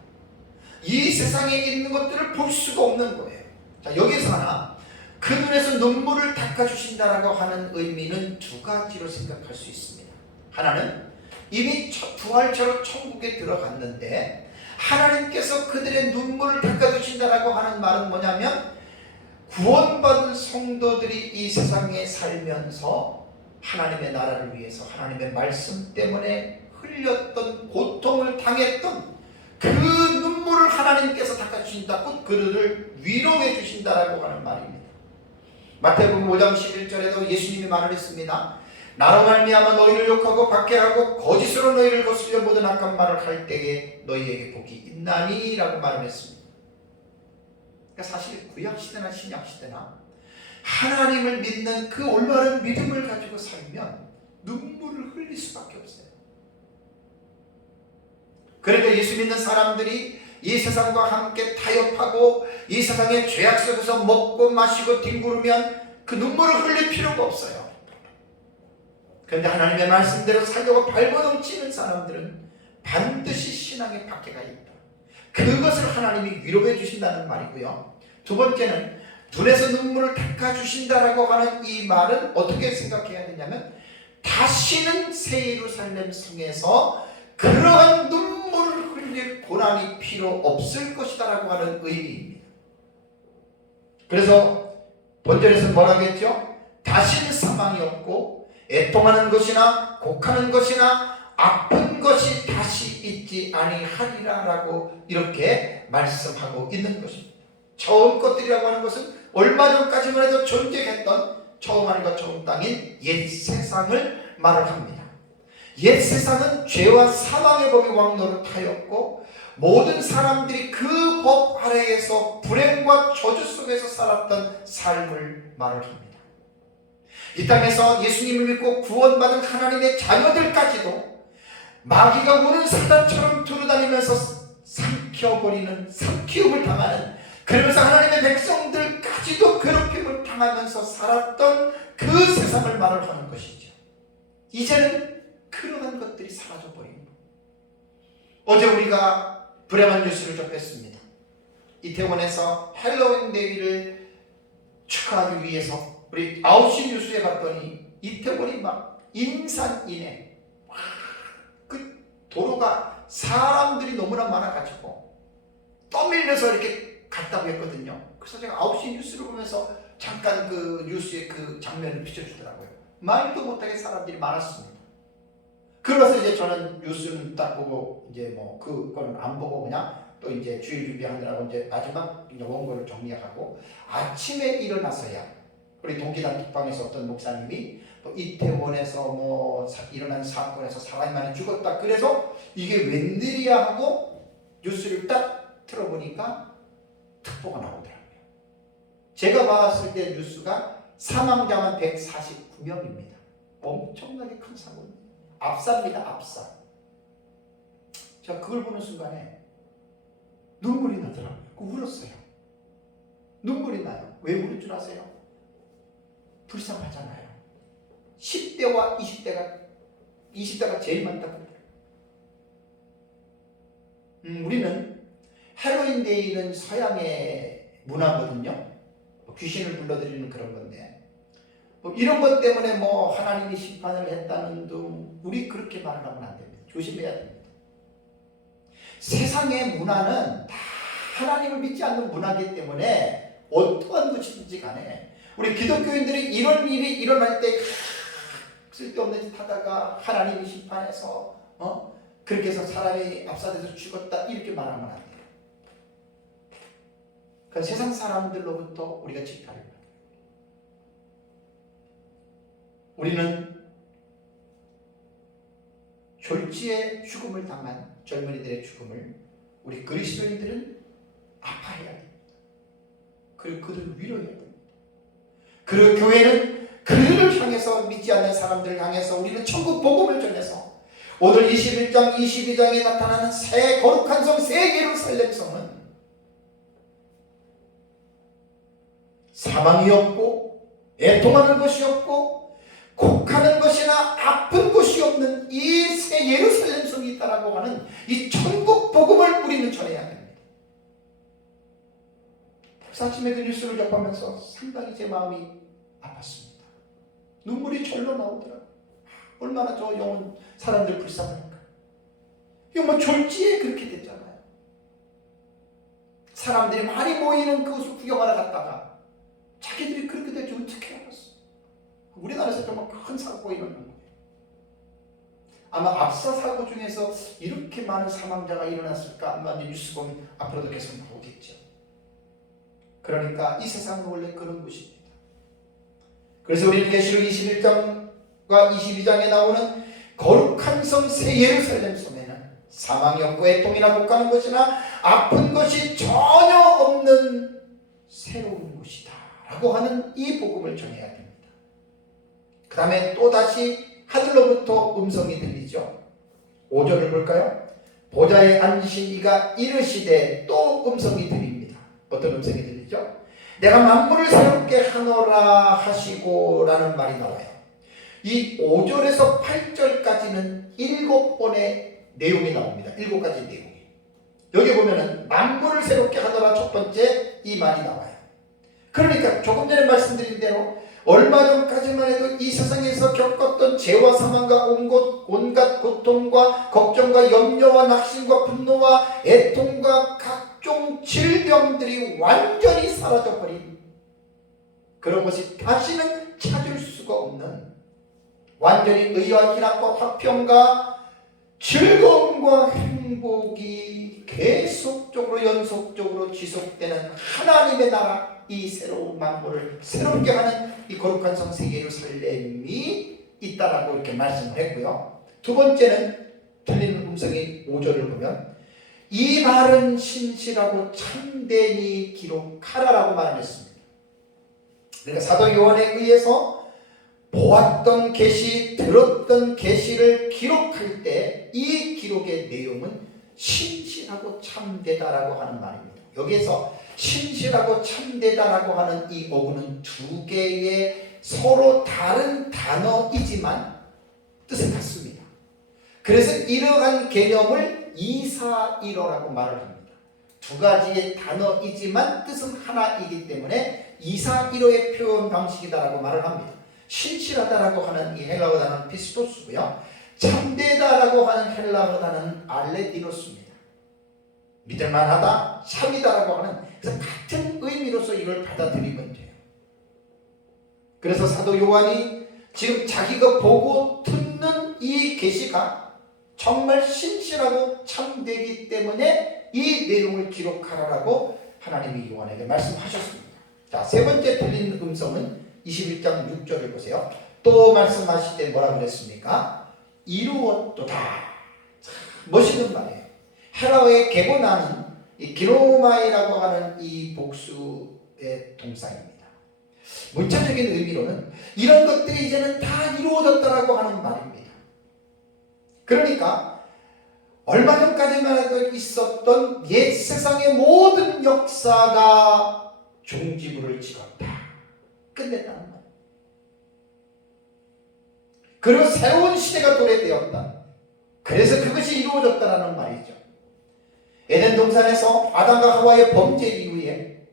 이 세상에 있는 것들을 볼 수가 없는 거예요. 자, 여기서 하나 그 눈에서 눈물을 닦아주신다라고 하는 의미는 두 가지로 생각할 수 있습니다. 하나는 이미 부활체로 천국에 들어갔는데 하나님께서 그들의 눈물을 닦아주신다라고 하는 말은 뭐냐면 구원받은 성도들이 이 세상에 살면서 하나님의 나라를 위해서 하나님의 말씀 때문에 흘렸던 고통을 당했던 그 눈물을 하나님께서 닦아주신다. 곧 그들을 위로해 주신다라고 하는 말입니다. 마태복음 5장 11절에도 예수님이 말을 했습니다. 나로 말미암아 너희를 욕하고 박해하고 거짓으로 너희를 거슬려 모든 악한 말을 할 때에 너희에게 복이 있나니 라고 말을 했습니다. 그러니까 사실 구약시대나 신약시대나 하나님을 믿는 그 올바른 믿음을 가지고 살면 눈물을 흘릴 수밖에 없어요. 그러니까 예수 믿는 사람들이 이 세상과 함께 타협하고 이 세상의 죄악 속에서 먹고 마시고 뒹구르면 그 눈물을 흘릴 필요가 없어요. 그런데 하나님의 말씀대로 살려고 발버둥치는 사람들은 반드시 신앙의 박해가 있다. 그것을 하나님이 위로해 주신다는 말이고요. 두 번째는 눈에서 눈물을 닦아주신다라고 하는 이 말은 어떻게 생각해야 되냐면 다시는 새 예루살렘 성에서 그러한 눈물을 흘릴 고난이 필요 없을 것이다 라고 하는 의미입니다. 그래서 본절에서 뭐라고 했죠? 다시는 사망이 없고 애통하는 것이나 곡하는 것이나 아픈 것이 다시 있지 아니하리라 라고 이렇게 말씀하고 있는 것입니다. 처음 것들이라고 하는 것은 얼마 전까지만 해도 존재했던 처음 하늘과 처음 땅인 옛 세상을 말을 합니다. 옛 세상은 죄와 사망의 법이 왕노릇하였고 모든 사람들이 그 법 아래에서 불행과 저주 속에서 살았던 삶을 말을 합니다. 이 땅에서 예수님을 믿고 구원받은 하나님의 자녀들까지도 마귀가 우는 사단처럼 두루다니면서 삼켜버리는 삼키움을 당하는, 그러면서 하나님의 백성들까지도 괴롭힘을 당하면서 살았던 그 세상을 말을 하는 것이죠. 이제는 그러한 것들이 사라져버립니다. 어제 우리가 불행한 뉴스를 접했습니다. 이태원에서 헬로윈 데이를 축하하기 위해서 우리 9시 뉴스에 봤더니 이태원이 막 인산인해, 그 도로가 사람들이 너무나 많아가지고 떠밀려서 이렇게 갔다고 했거든요. 그래서 제가 9시 뉴스를 보면서 잠깐 그 뉴스의 그 장면을 비춰주더라고요. 말도 못하게 사람들이 많았습니다. 그래서 이제 저는 뉴스는 딱 보고 이제 뭐 그거는 안 보고 그냥 또 이제 주일 준비하느라고 이제 마지막 이제 원고를 정리하고 아침에 일어나서야 우리 동기단 톡방에서 어떤 목사님이 또 이태원에서 뭐 일어난 사건에서 사람이 많이 죽었다. 그래서 이게 웬일이야 하고 뉴스를 딱 틀어보니까 특보가 나오더라고요. 제가 봤을 때 뉴스가 사망자만 149명입니다. 엄청나게 큰 사고입니다. 압사입니다. 압사. 제가 그걸 보는 순간에 눈물이 나더라고요. 울었어요. 눈물이 나요. 왜 우는 줄 아세요? 불쌍하잖아요. 10대와 20대가 제일 많다고 합니다. 우리는 헬로윈데이는 서양의 문화거든요. 귀신을 불러들이는 그런 건데 이런 것 때문에 뭐 하나님이 심판을 했다는 등 우리 그렇게 말을 하면 안 됩니다. 조심해야 됩니다. 세상의 문화는 다 하나님을 믿지 않는 문화이기 때문에 어떠한 것이든지 간에 우리 기독교인들이 이런 일이 일어날 때 쓸데없는 짓 하다가 하나님이 심판해서 그렇게 해서 사람이 압사돼서 죽었다 이렇게 말하면 안 돼요. 그 세상 사람들로부터 우리가 질타를 받아요. 우리는 졸지에 죽음을 당한 젊은이들의 죽음을 우리 그리스도인들은 아파해야 됩니다. 그리고 그들을 위로해야 됩니다. 그리고 교회는 그들을 향해서 믿지 않는 사람들을 향해서 우리는 천국 복음을 전해서 오늘 21장 22장에 나타나는 새 거룩한 성 새 예루살렘 성은 사망이 없고 애통하는 것이 없고 곡하는 것이나 아픈 것이 없는 이 새 예루살렘 성이 있다라고 하는 이 천국 복음을 우리는 전해야 됩니다. 아침에 그 뉴스를 접하면서 상당히 제 마음이 아팠습니다. 눈물이 절로 나오더라고요. 얼마나 저 영혼 사람들 불쌍할까. 이거 뭐 졸지에 그렇게 됐잖아요. 사람들이 많이 모이는 그곳을 구경하러 갔다가 자기들이 그렇게 될지 어떻게 알았어. 우리나라에서 정말 큰 사고가 일어난 거예요. 아마 압사 사고 중에서 이렇게 많은 사망자가 일어났을까 아마 뉴스 보면 앞으로도 계속 나오겠죠. 그러니까 이 세상은 원래 그런 곳입니다. 그래서 우리는 계시록 21장과 22장에 나오는 거룩한 성 새 예루살렘 성에는 사망이 없고 애통이나 곡하는 것이나 아픈 것이 전혀 없는 새로운 곳이다 라고 하는 이 복음을 전해야 됩니다. 그 다음에 또다시 하늘로부터 음성이 들리죠. 5절을 볼까요? 보좌에 앉으신 이가 이르시되 또 음성이 들립니다. 어떤 음성이 들리죠? 내가 만물을 새롭게 하노라 하시고 라는 말이 나와요. 이 5절에서 8절까지는 7번의 내용이 나옵니다. 7가지 내용이. 여기 보면은 만물을 새롭게 하노라 첫 번째 이 말이 나와요. 그러니까 조금 전에 말씀드린 대로 얼마 전까지만 해도 이 세상에서 겪었던 죄와 사망과 온갖 고통과 걱정과 염려와 낙심과 분노와 애통과 각종 질병들이 완전히 사라져버린 그런 것이 다시는 찾을 수가 없는 완전히 의와 희락과 화평과 즐거움과 행복이 계속적으로 연속적으로 지속되는 하나님의 나라 이 새로운 만물을 새롭게 하는 이 거룩한 성 새 예루살렘이 있다라고 이렇게 말씀을 했고요. 두 번째는 들리는 음성이 5절을 보면 이 말은 신실하고 참되니 기록하라라고 말을 했습니다. 그러니까 사도 요한에 의해서 보았던 계시, 들었던 계시를 기록할 때 이 기록의 내용은 신실하고 참되다라고 하는 말입니다. 여기에서 신실하고 참되다라고 하는 이 어구는 두 개의 서로 다른 단어이지만 뜻은 같습니다. 그래서 이러한 개념을 이사일어라고 말을 합니다. 두 가지의 단어이지만 뜻은 하나이기 때문에 이사일어의 표현 방식이다라고 말을 합니다. 신실하다라고 하는 이 헬라어 단어는 피스토스고요. 참되다라고 하는 헬라어 단어는 알레디노스입니다. 믿을만하다, 참이다라고 하는 그래서 같은 의미로서 이걸 받아들이면 돼요. 그래서 사도 요한이 지금 자기가 보고 듣는 이 계시가 정말 신실하고 참되기 때문에 이 내용을 기록하라라고 하나님이 요한에게 말씀하셨습니다. 자, 세 번째 들리는 음성은 21장 6절을 보세요. 또 말씀하실 때 뭐라고 그랬습니까? 이루었도다. 멋있는 말이에요. 헬라어의 게고나는 이 기노마이라고 하는 이 복수의 동사입니다. 문자적인 의미로는 이런 것들이 이제는 다 이루어졌다라고 하는 말입니다. 그러니까 얼마 전까지만 해도 있었던 옛 세상의 모든 역사가 종지부를 찍었다. 끝냈다는 말. 그리고 새로운 시대가 도래되었다. 그래서 그것이 이루어졌다라는 말이죠. 에덴 동산에서 아담과 하와의 범죄 이후에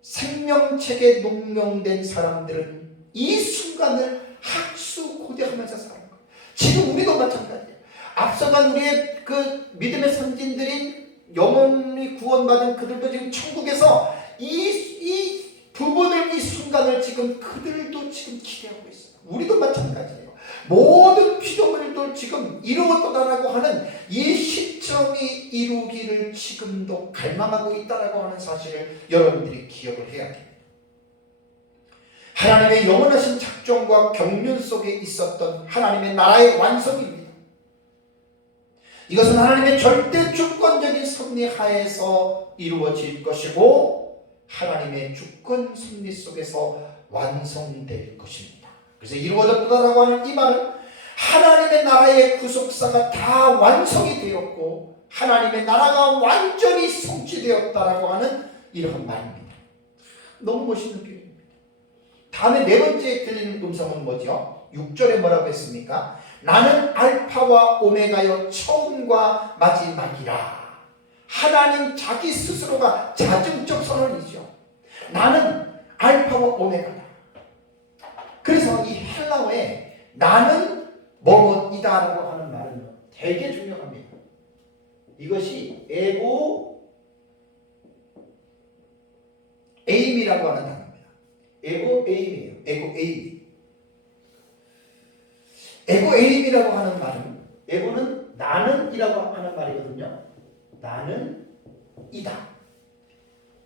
생명책에 농명된 사람들은 이 순간을 학수고대하면서 사는 거예요. 지금 우리도 마찬가지예요. 앞서간 우리의 그 믿음의 선진들인 영원히 구원받은 그들도 지금 천국에서 이 부분을, 이 순간을 지금 그들도 지금 기대하고 있어요. 우리도 마찬가지예요. 모든 피조물도 지금 이루었다라고 하는 이 시점이 이루기를 지금도 갈망하고 있다라고 하는 사실을 여러분들이 기억을 해야 됩니다. 하나님의 영원하신 작정과 경륜 속에 있었던 하나님의 나라의 완성입니다. 이것은 하나님의 절대 주권적인 섭리 하에서 이루어질 것이고 하나님의 주권 섭리 속에서 완성될 것입니다. 그래서 이루어졌다라고 하는 이 말은 하나님의 나라의 구속사가 다 완성이 되었고 하나님의 나라가 완전히 성취되었다라고 하는 이러한 말입니다. 너무 멋있는 표현입니다. 다음에 네 번째 들리는 음성은 뭐죠? 6절에 뭐라고 했습니까? 나는 알파와 오메가여 처음과 마지막이라. 하나님 자기 스스로가 자증적 선언이죠. 나는 알파와 오메가다. 그래서 이 헬라어에 나는 뭐뭐이다라고 하는 말은 되게 중요합니다. 이것이 에고 에임이라고 하는 단어입니다. 에고 에임이에요. 에고 에임. 에고 에임이라고 하는 말은 에고는 나는이라고 하는 말이거든요. 나는 이다.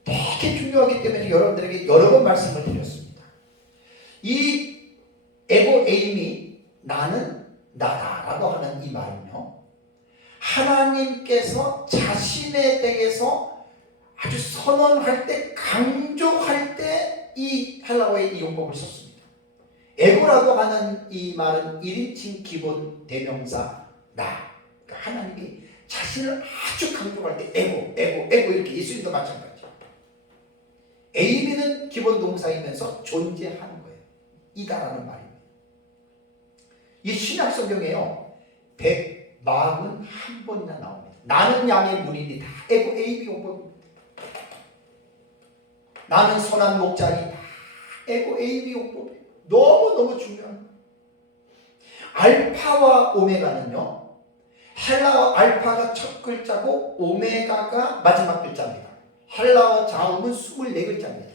되게 중요하기 때문에 여러분들에게 여러 번 말씀을 드렸습니다. 이 에고 에임이 나는 나다라고 하는 이 말은요, 하나님께서 자신에 대해서 아주 선언할 때, 강조할 때 이 헬라어의 이 용법을 썼습니다. 에고라고 하는 이 말은 1인칭 기본 대명사 나. 그러니까 하나님이 자신을 아주 강조할 때 에고 이렇게 예수님도 마찬가지죠. 에이미는 기본 동사이면서 존재하는 거예요. 이다라는 말입니다. 이 신약 성경에요 141번이나 나옵니다. 나는 양의 문이다. 에고 에이미 용법입니다. 나는 선한 목자이다. 에고 에이미 용법이에요. 너무너무 중요한 거예요. 알파와 오메가는요, 헬라어 알파가 첫 글자고 오메가가 마지막 글자입니다. 헬라어 자음은 24글자입니다.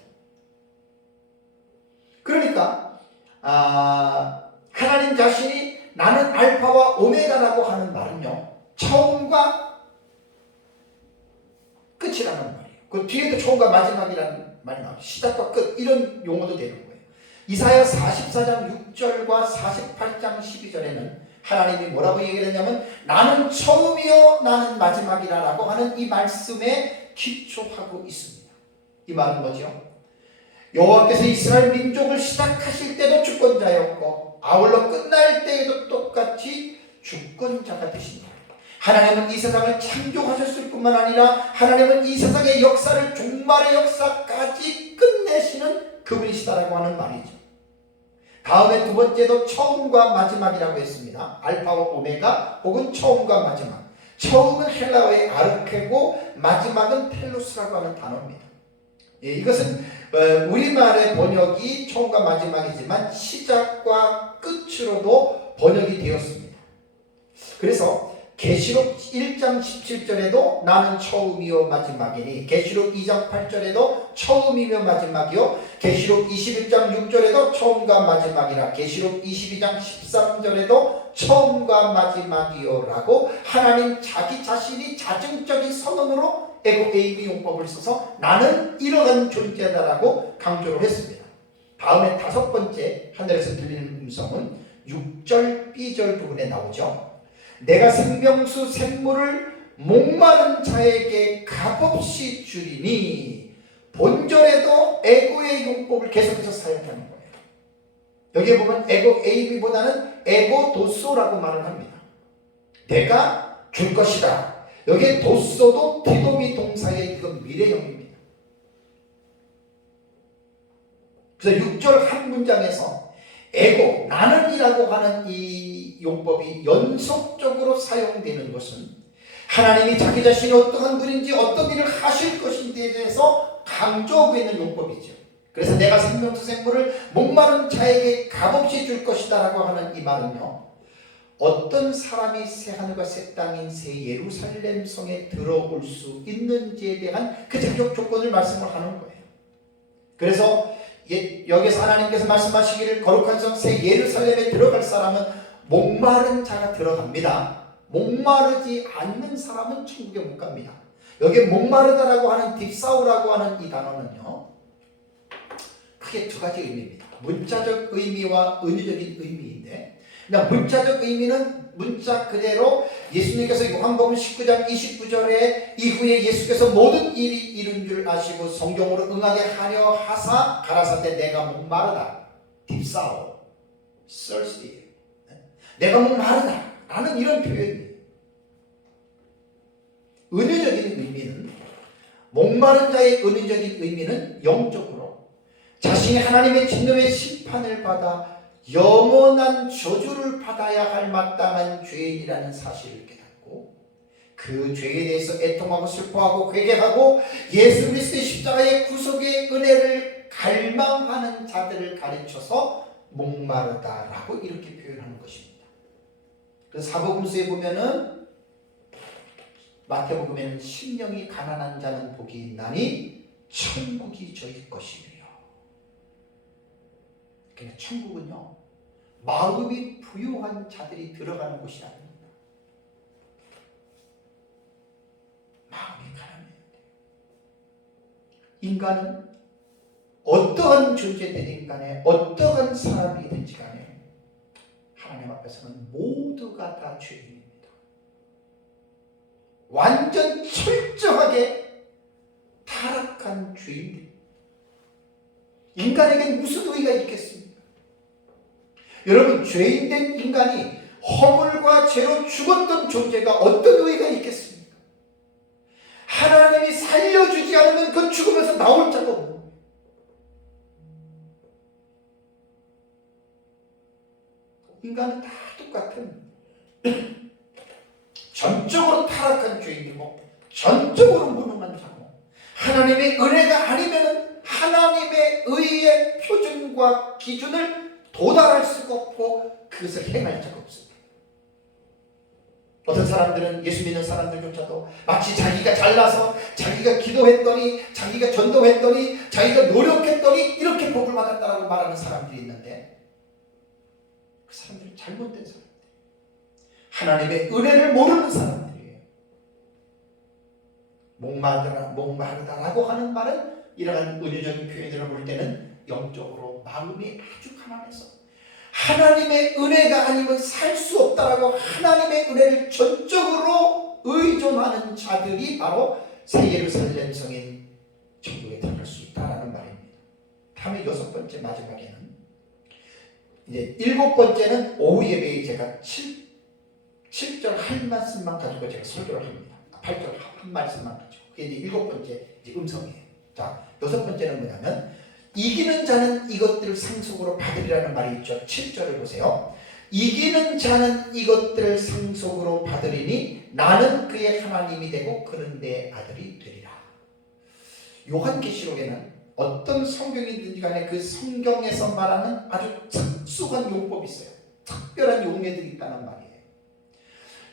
그러니까 하나님 자신이 나는 알파와 오메가라고 하는 말은요, 처음과 끝이라는 말이에요. 그 뒤에도 처음과 마지막이라는 말이 나와요. 시작과 끝, 이런 용어도 되는 거예요. 이사야 44장 6절과 48장 12절에는 하나님이 뭐라고 얘기를 했냐면 나는 처음이요 나는 마지막이라고 하는 이 말씀에 기초하고 있습니다. 이 말은 뭐죠? 여호와께서 이스라엘 민족을 시작하실 때도 주권자였고 아울러 끝날 때에도 똑같이 주권자가 되십니다. 하나님은 이 세상을 창조하셨을 뿐만 아니라 하나님은 이 세상의 역사를 종말의 역사까지 끝내시는 그분이시다라고 하는 말이죠. 다음에 두 번째도 처음과 마지막이라고 했습니다. 알파와 오메가 혹은 처음과 마지막. 처음은 헬라어의 아르케고 마지막은 텔로스라고 하는 단어입니다. 예, 이것은 우리말의 번역이 처음과 마지막이지만 시작과 끝으로도 번역이 되었습니다. 그래서 계시록 1장 17절에도 나는 처음이요 마지막이니, 계시록 2장 8절에도 처음이며 마지막이요, 계시록 21장 6절에도 처음과 마지막이라, 계시록 22장 13절에도 처음과 마지막이요 라고 하나님 자기 자신이 자증적인 선언으로 에고 에이비 용법을 써서 나는 이러한 존재다라고 강조를 했습니다. 다음에 다섯 번째 하늘에서 들리는 음성은 6절 B절 부분에 나오죠. 내가 생명수 샘물을 목마른 자에게 값없이 주리니, 본절에도 에고의 용법을 계속해서 사용하는 거예요. 여기에 보면 에고 에이비보다는 에고 도소라고 말을 합니다. 내가 줄 것이다. 여기에 도소도 디도미 동사의 이건 미래형입니다. 그래서 6절 한 문장에서 에고, 나는이라고 하는 이 용법이 연속적으로 사용되는 것은 하나님이 자기 자신이 어떠한 분인지 어떤 일을 하실 것인지에 대해서 강조하고 있는 용법이죠. 그래서 내가 생명수 샘물을 목마른 자에게 값없이 줄 것이다 라고 하는 이 말은요, 어떤 사람이 새하늘과 새 땅인 새 예루살렘 성에 들어올 수 있는지에 대한 그 자격 조건을 말씀을 하는 거예요. 그래서 여기서 하나님께서 말씀하시기를 거룩한 성 새 예루살렘에 들어갈 사람은 목마른 자가 들어갑니다. 목마르지 않는 사람은 천국에 못 갑니다. 여기에 목마르다라고 하는 딥사우라고 하는 이 단어는요, 크게 두 가지 의미입니다. 문자적 의미와 은유적인 의미인데, 문자적 의미는 문자 그대로 예수님께서 요한복음 19장 29절에 이후에 예수께서 모든 일이 이룬 줄 아시고 성경으로 응하게 하려 하사 가라사대 내가 목마르다, 딥사오, thirsty, 내가 목마르다 라는 이런 표현이에요. 은유적인 의미는, 목마른 자의 은유적인 의미는 영적으로 자신이 하나님의 진노의 심판을 받아 영원한 저주를 받아야 할 마땅한 죄인이라는 사실을 깨닫고 그 죄에 대해서 애통하고 슬퍼하고 회개하고 예수 그리스도의 십자가의 구속의 은혜를 갈망하는 자들을 가르쳐서 목마르다라고 이렇게 표현하는 것입니다. 그래서 사복음서에 보면은, 마태복음에는 심령이 가난한 자는 복이 있나니 천국이 저희 것이며, 그러니까 천국은요, 마음이 부유한 자들이 들어가는 곳이 아닙니다. 마음이 가난해야 돼요. 인간은 어떠한 존재든 간에 어떠한 사람이든지 간에 하나님 앞에서는 모두가 다 죄인입니다. 완전 철저하게 타락한 죄인들. 인간에겐 무슨 의의가 있겠습니까? 여러분, 죄인된 인간이 허물과 죄로 죽었던 존재가 어떤 의의가 있겠습니까? 하나님이 살려주지 않으면 그 죽으면서 나올 자가 없는 거예요. 인간은 다 똑같은 전적으로 타락한 죄인이고 전적으로 무능한 자고, 하나님의 은혜가 아니면 하나님의 의의 표준과 기준을 도달할 수가 없고 그것을 행할 자가 없습니다. 어떤 사람들은, 예수 믿는 사람들조차도 마치 자기가 잘나서 자기가 기도했더니, 자기가 전도했더니, 자기가 노력했더니 이렇게 복을 받았다라고 말하는 사람들이 있는데, 그 사람들은 잘못된 사람들, 하나님의 은혜를 모르는 사람들이에요. 목마르다라고 하는 말은 이러한 은유적인 표현들을 볼 때는 영적으로 마음이 아주 가난해서 하나님의 은혜가 아니면 살 수 없다라고 하나님의 은혜를 전적으로 의존하는 자들이 바로 새 예루살렘 성인 천국에 들어갈 수 있다라는 말입니다. 다음에 여섯 번째, 마지막에는, 이제 일곱 번째는 오후 예배에 제가 7절 한 말씀만 가지고 제가 설교를 합니다. 8절 한 말씀만 가지고. 그게 이제 일곱 번째 음성이에요. 자, 여섯 번째는 뭐냐면, 이기는 자는 이것들을 상속으로 받으리라는 말이 있죠. 7절을 보세요. 이기는 자는 이것들을 상속으로 받으리니 나는 그의 하나님이 되고 그는 내 아들이 되리라. 요한계시록에는 어떤 성경이든지 간에 그 성경에서 말하는 아주 특수한 용법이 있어요. 특별한 용례들이 있다는 말이에요.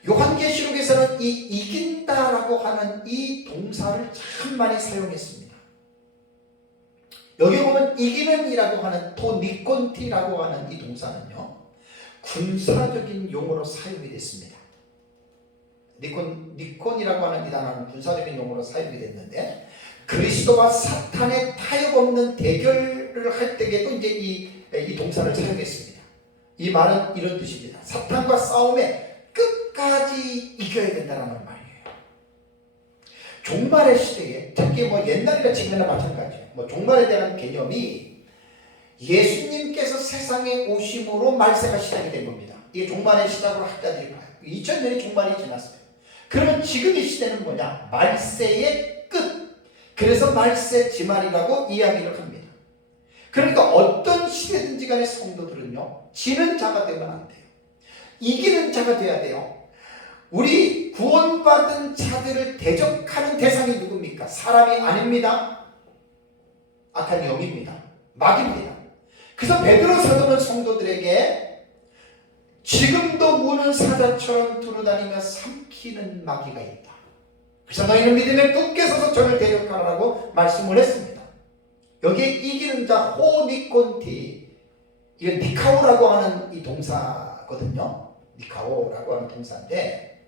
요한계시록에서는 이 이긴다라고 하는 이 동사를 참 많이 사용했습니다. 여기 보면 이기는이라고 하는 토니콘티라고 하는 이 동사는요, 군사적인 용어로 사용이 됐습니다. 니콘이라고 하는 이 단어는 군사적인 용어로 사용이 됐는데, 그리스도와 사탄의 타협 없는 대결을 할 때에도 이제 이 동사를 사용했습니다. 이 말은 이런 뜻입니다. 사탄과 싸움에 끝까지 이겨야 된다는 말이에요. 종말의 시대에, 특히 옛날이나 지금이나 마찬가지예요. 종말에 대한 개념이 예수님께서 세상에 오심으로 말세가 시작이 된 겁니다. 이게 종말의 시작으로 학자들이 봐요. 2000년이 종말이 지났어요. 그러면 지금 이 시대는 뭐냐? 말세의 끝. 그래서 말세 지말이라고 이야기를 합니다. 그러니까 어떤 시대든지 간에 성도들은요, 지는 자가 되면 안 돼요. 이기는 자가 돼야 돼요. 우리 구원받은 자들을 대적하는 대상이 누굽니까? 사람이 아닙니다. 악한 영입니다. 마귀입니다. 그래서 베드로 사도는 성도들에게 지금도 무는 사자처럼 두루다니며 삼키는 마귀가 있다. 그래서 너희는 믿음에 굳게 서서 저를 대적하라고 말씀을 했습니다. 여기에 이기는 자 호니콘티, 이건 니카오라고 하는 이 동사거든요. 니카오라고 하는 동사인데,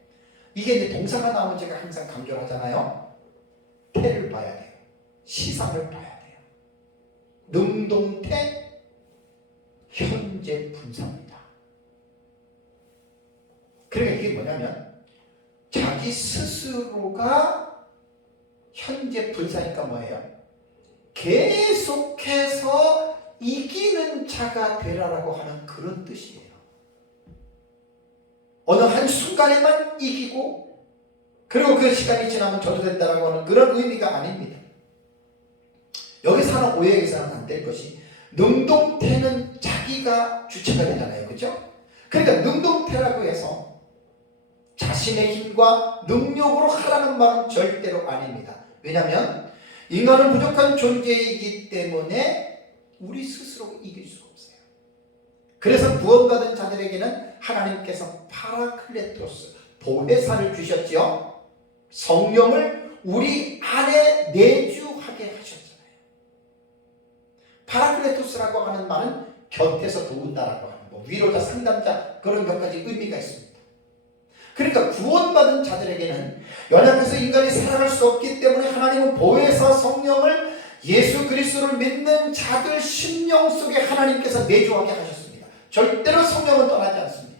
이게 이제 동사가 나오면 제가 항상 강조를 하잖아요. 태를 봐야 돼요. 시상을 봐야 돼요. 능동태, 현재 분사입니다. 그러니까 이게 뭐냐면 자기 스스로가 현재 분사니까 뭐예요? 계속해서 이기는 자가 되라라고 하는 그런 뜻이에요. 어느 한순간에만 이기고 그리고 그 시간이 지나면 저도 된다라고 하는 그런 의미가 아닙니다. 여기서 하는 오해가 있어서는 안 될 것이, 능동태는 자기가 주체가 되잖아요. 그렇죠? 그러니까 능동태라고 해서 자신의 힘과 능력으로 하라는 말은 절대로 아닙니다. 왜냐하면 인간은 부족한 존재이기 때문에 우리 스스로 이길 수가 없어요. 그래서 구원받은 자들에게는 하나님께서 파라클레토스, 보혜사를 주셨죠. 성령을 우리 안에 내주하게 하셨잖아요. 파라클레토스라고 하는 말은 곁에서 도운다라고 하는, 위로자, 상담자, 그런 몇 가지 의미가 있습니다. 그러니까 구원받은 자들에게는 연약해서 인간이 살아갈 수 없기 때문에 하나님은 보혜사 성령을 예수 그리스도를 믿는 자들 심령 속에 하나님께서 내주하게 하셨습니다. 절대로 성령은 떠나지 않습니다.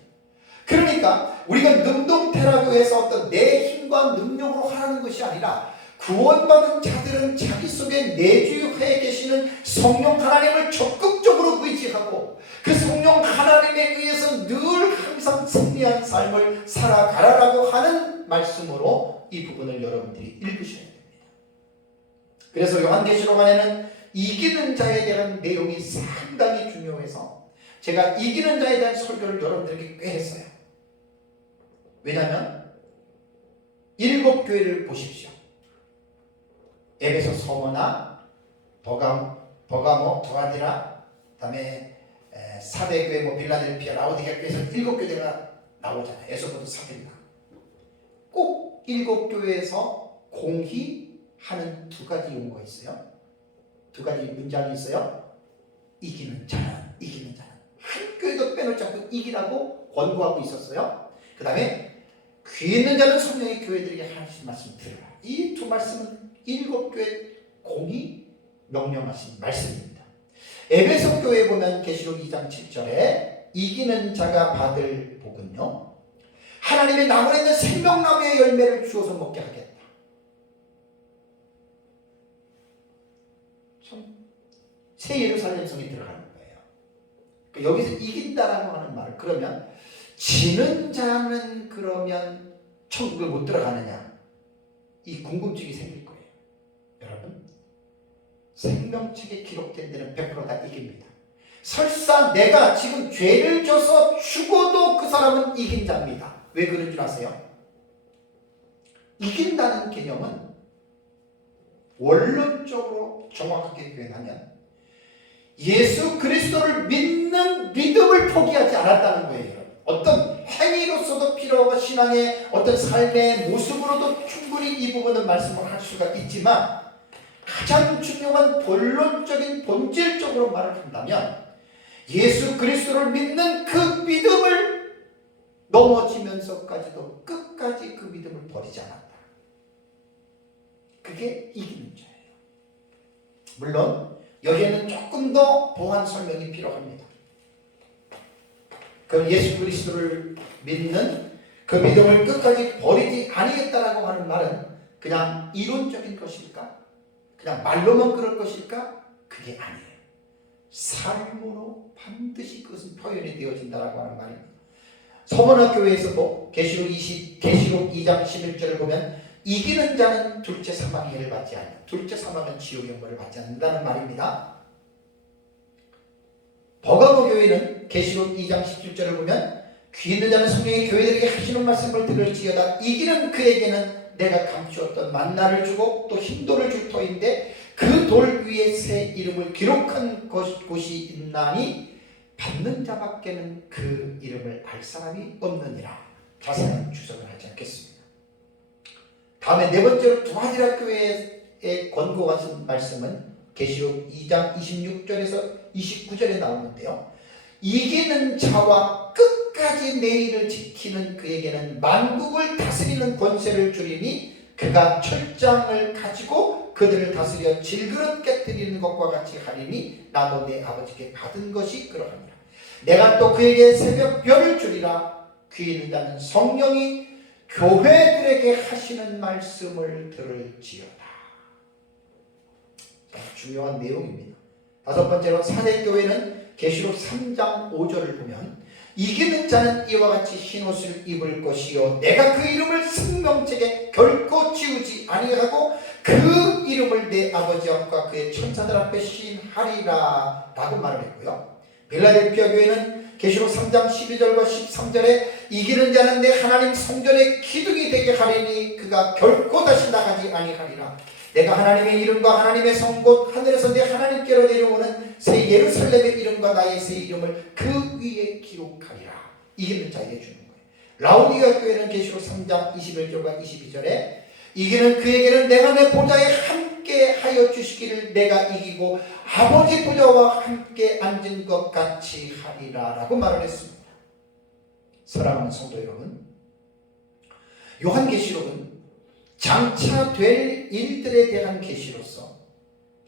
그러니까 우리가 능동태라고 해서 어떤 내 힘과 능력으로 하라는 것이 아니라, 구원받은 자들은 자기 속에 내주해 계시는 성령 하나님을 적극적으로 의지하고 그 성령 하나님에 의해서 늘 항상 승리한 삶을 살아가라라고 하는 말씀으로 이 부분을 여러분들이 읽으셔야 됩니다. 그래서 요한계시록 안에는 이기는 자에 대한 내용이 상당히 중요해서 제가 이기는 자에 대한 설교를 여러분들에게 꽤 했어요. 왜냐하면 7교회를 보십시오. 에베소, 서머나, 버가모, 두아디라, 그다음에 사대교회, 빌라델피아, 라오디게아 교회에서 7교회가 나오잖아요. 에소부터 사드리가. 꼭 7교회에서 공히하는 두 가지 용어가 있어요. 두 가지 문장이 있어요. 이기는 자는, 이기는 자는. 한 교회도 빼놓지 않고 이기라고 권고하고 있었어요. 그 다음에 귀 있는 자는 성령의 교회들에게 하나씩 말씀 들으라. 이 두 말씀은 7교회 공히 명령하신 말씀입니다. 에베소 교회에 보면 계시록 2장 7절에 이기는 자가 받을 복은요, 하나님의 나무에 있는 생명나무의 열매를 주어서 먹게 하겠다. 새 예루살렘 성에 들어가는 거예요. 그러니까 여기서 이긴다라고 하는 말, 그러면 지는 자는 그러면 천국에 못 들어가느냐, 이 궁금증이 생길 거예요. 여러분, 생명책에 기록된 데는 100% 다 이깁니다. 설사 내가 지금 죄를 져서 죽어도 그 사람은 이긴 자입니다. 왜 그런 줄 아세요? 이긴다는 개념은 원론적으로 정확하게 표현하면 예수 그리스도를 믿는 믿음을 포기하지 않았다는 거예요. 어떤 행위로서도 필요 없이 신앙의 어떤 삶의 모습으로도 충분히 이 부분은 말씀을 할 수가 있지만, 가장 중요한 본론적인 본질적으로 말을 한다면 예수 그리스도를 믿는 그 믿음을 넘어지면서까지도 끝까지 그 믿음을 버리지 않았다. 그게 이기는 자예요. 물론 여기에는 조금 더 보완 설명이 필요합니다. 그럼 예수 그리스도를 믿는 그 믿음을 끝까지 버리지 아니겠다라고 하는 말은 그냥 이론적인 것일까? 그냥 말로만 그럴 것일까? 그게 아니에요. 삶으로 반드시 그것은 표현이 되어진다라고 하는 말입니다. 서문학교에서도 계시록 2장 11절을 보면 이기는 자는 둘째 사망의 해를 받지 않는다. 둘째 사망은 지옥의 영벌을 받지 않는다는 말입니다. 버가모 교회는 계시록 2장 17절을 보면 귀 있는 자는 성령이 교회들에게 하시는 말씀을 들을지어다. 이기는 그에게는 내가 감추었던 만나를 주고 또 흰돌을 줄 터인데 그 돌 위에 새 이름을 기록한 곳이 있나니 받는 자밖에는 그 이름을 알 사람이 없느니라. 자세한 주석을 하지 않겠습니다. 다음에 네 번째로 두아디라 교회의 권고 같은 말씀은 계시록 2장 26절에서 29절에 나오는데요. 이기는 자와 끝까지 내 일을 지키는 그에게는 만국을 다스리는 권세를 주리니 그가 철장을 가지고 그들을 다스려 질그릇 깨뜨리는 것과 같이 하리니 나도 내 아버지께 받은 것이 그러하니라. 내가 또 그에게 새벽별을 주리라. 귀 있는 자는 성령이 교회들에게 하시는 말씀을 들을지어다. 중요한 내용입니다. 다섯 번째로 사대교회는 계시록 3장 5절을 보면 이기는 자는 이와 같이 흰옷을 입을 것이요 내가 그 이름을 생명책에 결코 지우지 아니하고 그 이름을 내 아버지 앞과 그의 천사들 앞에 시인하리라 라고 말을 했고요. 빌라델피아 교회는 계시록 3장 12절과 13절에 이기는 자는 내 하나님 성전의 기둥이 되게 하리니 그가 결코 다시 나가지 아니하리라. 내가 하나님의 이름과 하나님의 성곳 하늘에서 내 하나님께로 내려오는 새 예루살렘의 이름과 나의 새 이름을 그 위에 기록하리라. 이기는 자에게 주는 거예요. 라오디가 교회는 계시록 3장 21절과 22절에 이기는 그에게는 내가 내 보좌에 함께 하여 주시기를 내가 이기고 아버지 보좌와 함께 앉은 것 같이 하리라 라고 말을 했습니다. 사랑하는 성도 여러분, 요한계시록은 장차 될 일들에 대한 계시로서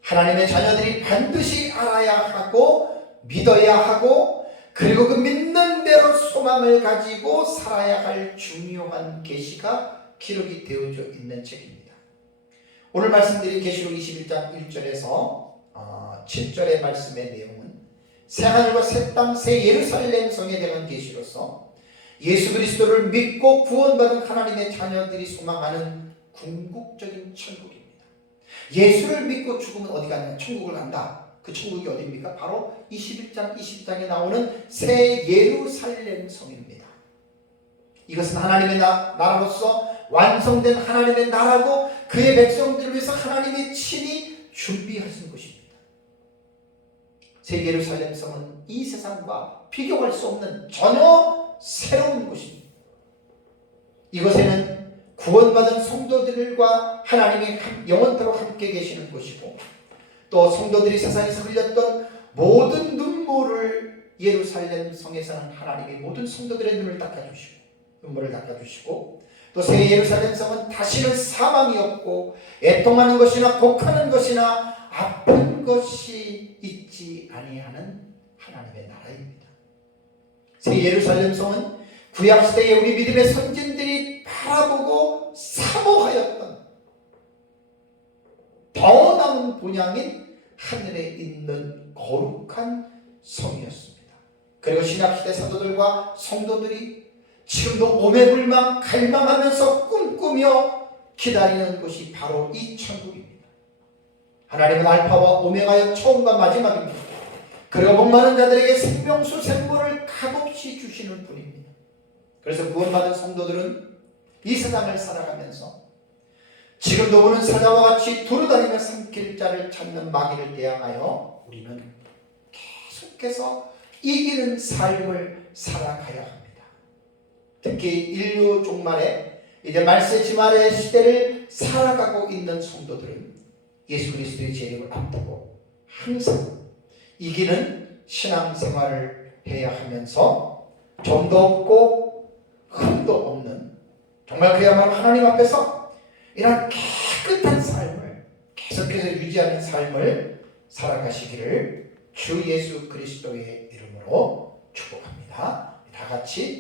하나님의 자녀들이 반드시 알아야 하고 믿어야 하고 그리고 그 믿는 대로 소망을 가지고 살아야 할 중요한 계시가 기록이 되어져 있는 책입니다. 오늘 말씀드린 계시록 21장 1절에서 7절의 말씀의 내용은 새하늘과 새 땅 새 예루살렘 성에 대한 계시로서 예수 그리스도를 믿고 구원받은 하나님의 자녀들이 소망하는 궁극적인 천국입니다. 예수를 믿고 죽으면 어디 가냐? 천국을 간다. 그 천국이 어디입니까? 바로 21장 22장에 나오는 새 예루살렘 성입니다. 이것은 하나님의 나라로서 완성된 하나님의 나라고 그의 백성들을 위해서 하나님이 친히 준비하신 곳입니다. 새 예루살렘 성은 이 세상과 비교할 수 없는 전혀 새로운 곳입니다. 이곳에는 구원받은 성도들과 하나님이 영원토록 함께 계시는 곳이고 또 성도들이 세상에서 흘렸던 모든 눈물을 예루살렘 성에서는 하나님이 모든 성도들의 눈을 닦아주시고 눈물을 닦아주시고 또 새 예루살렘 성은 다시는 사망이 없고 애통하는 것이나 곡하는 것이나 아픈 것이 있지 아니하는 하나님의 나라입니다. 새 예루살렘 성은 구약시대에 우리 믿음의 선진들이 바라보고 사모하였던 더 나은 본향인 하늘에 있는 거룩한 성이었습니다. 그리고 신약시대 사도들과 성도들이 지금도 오매불망 갈망하면서 꿈꾸며 기다리는 곳이 바로 이 천국입니다. 하나님은 알파와 오메가의 처음과 마지막입니다. 그리고 목마른 자들에게 생명수 샘물을 값없이 주시는 분입니다. 그래서 구원받은 성도들은 이 세상을 살아가면서 지금도 오는 사자와 같이 두루다니며 삼킬 자를 찾는 마귀를 대항하여 우리는 계속해서 이기는 삶을 살아가야 합니다. 특히 인류 종말에 이제 말세 지말의 시대를 살아가고 있는 성도들은 예수 그리스도의 재림을 앞두고 항상 이기는 신앙생활을 해야 하면서 점도 없고 흠도 없는 정말 그야말로 하나님 앞에서 이런 깨끗한 삶을 계속해서 유지하는 삶을 살아가시기를 주 예수 그리스도의 이름으로 축복합니다. 다 같이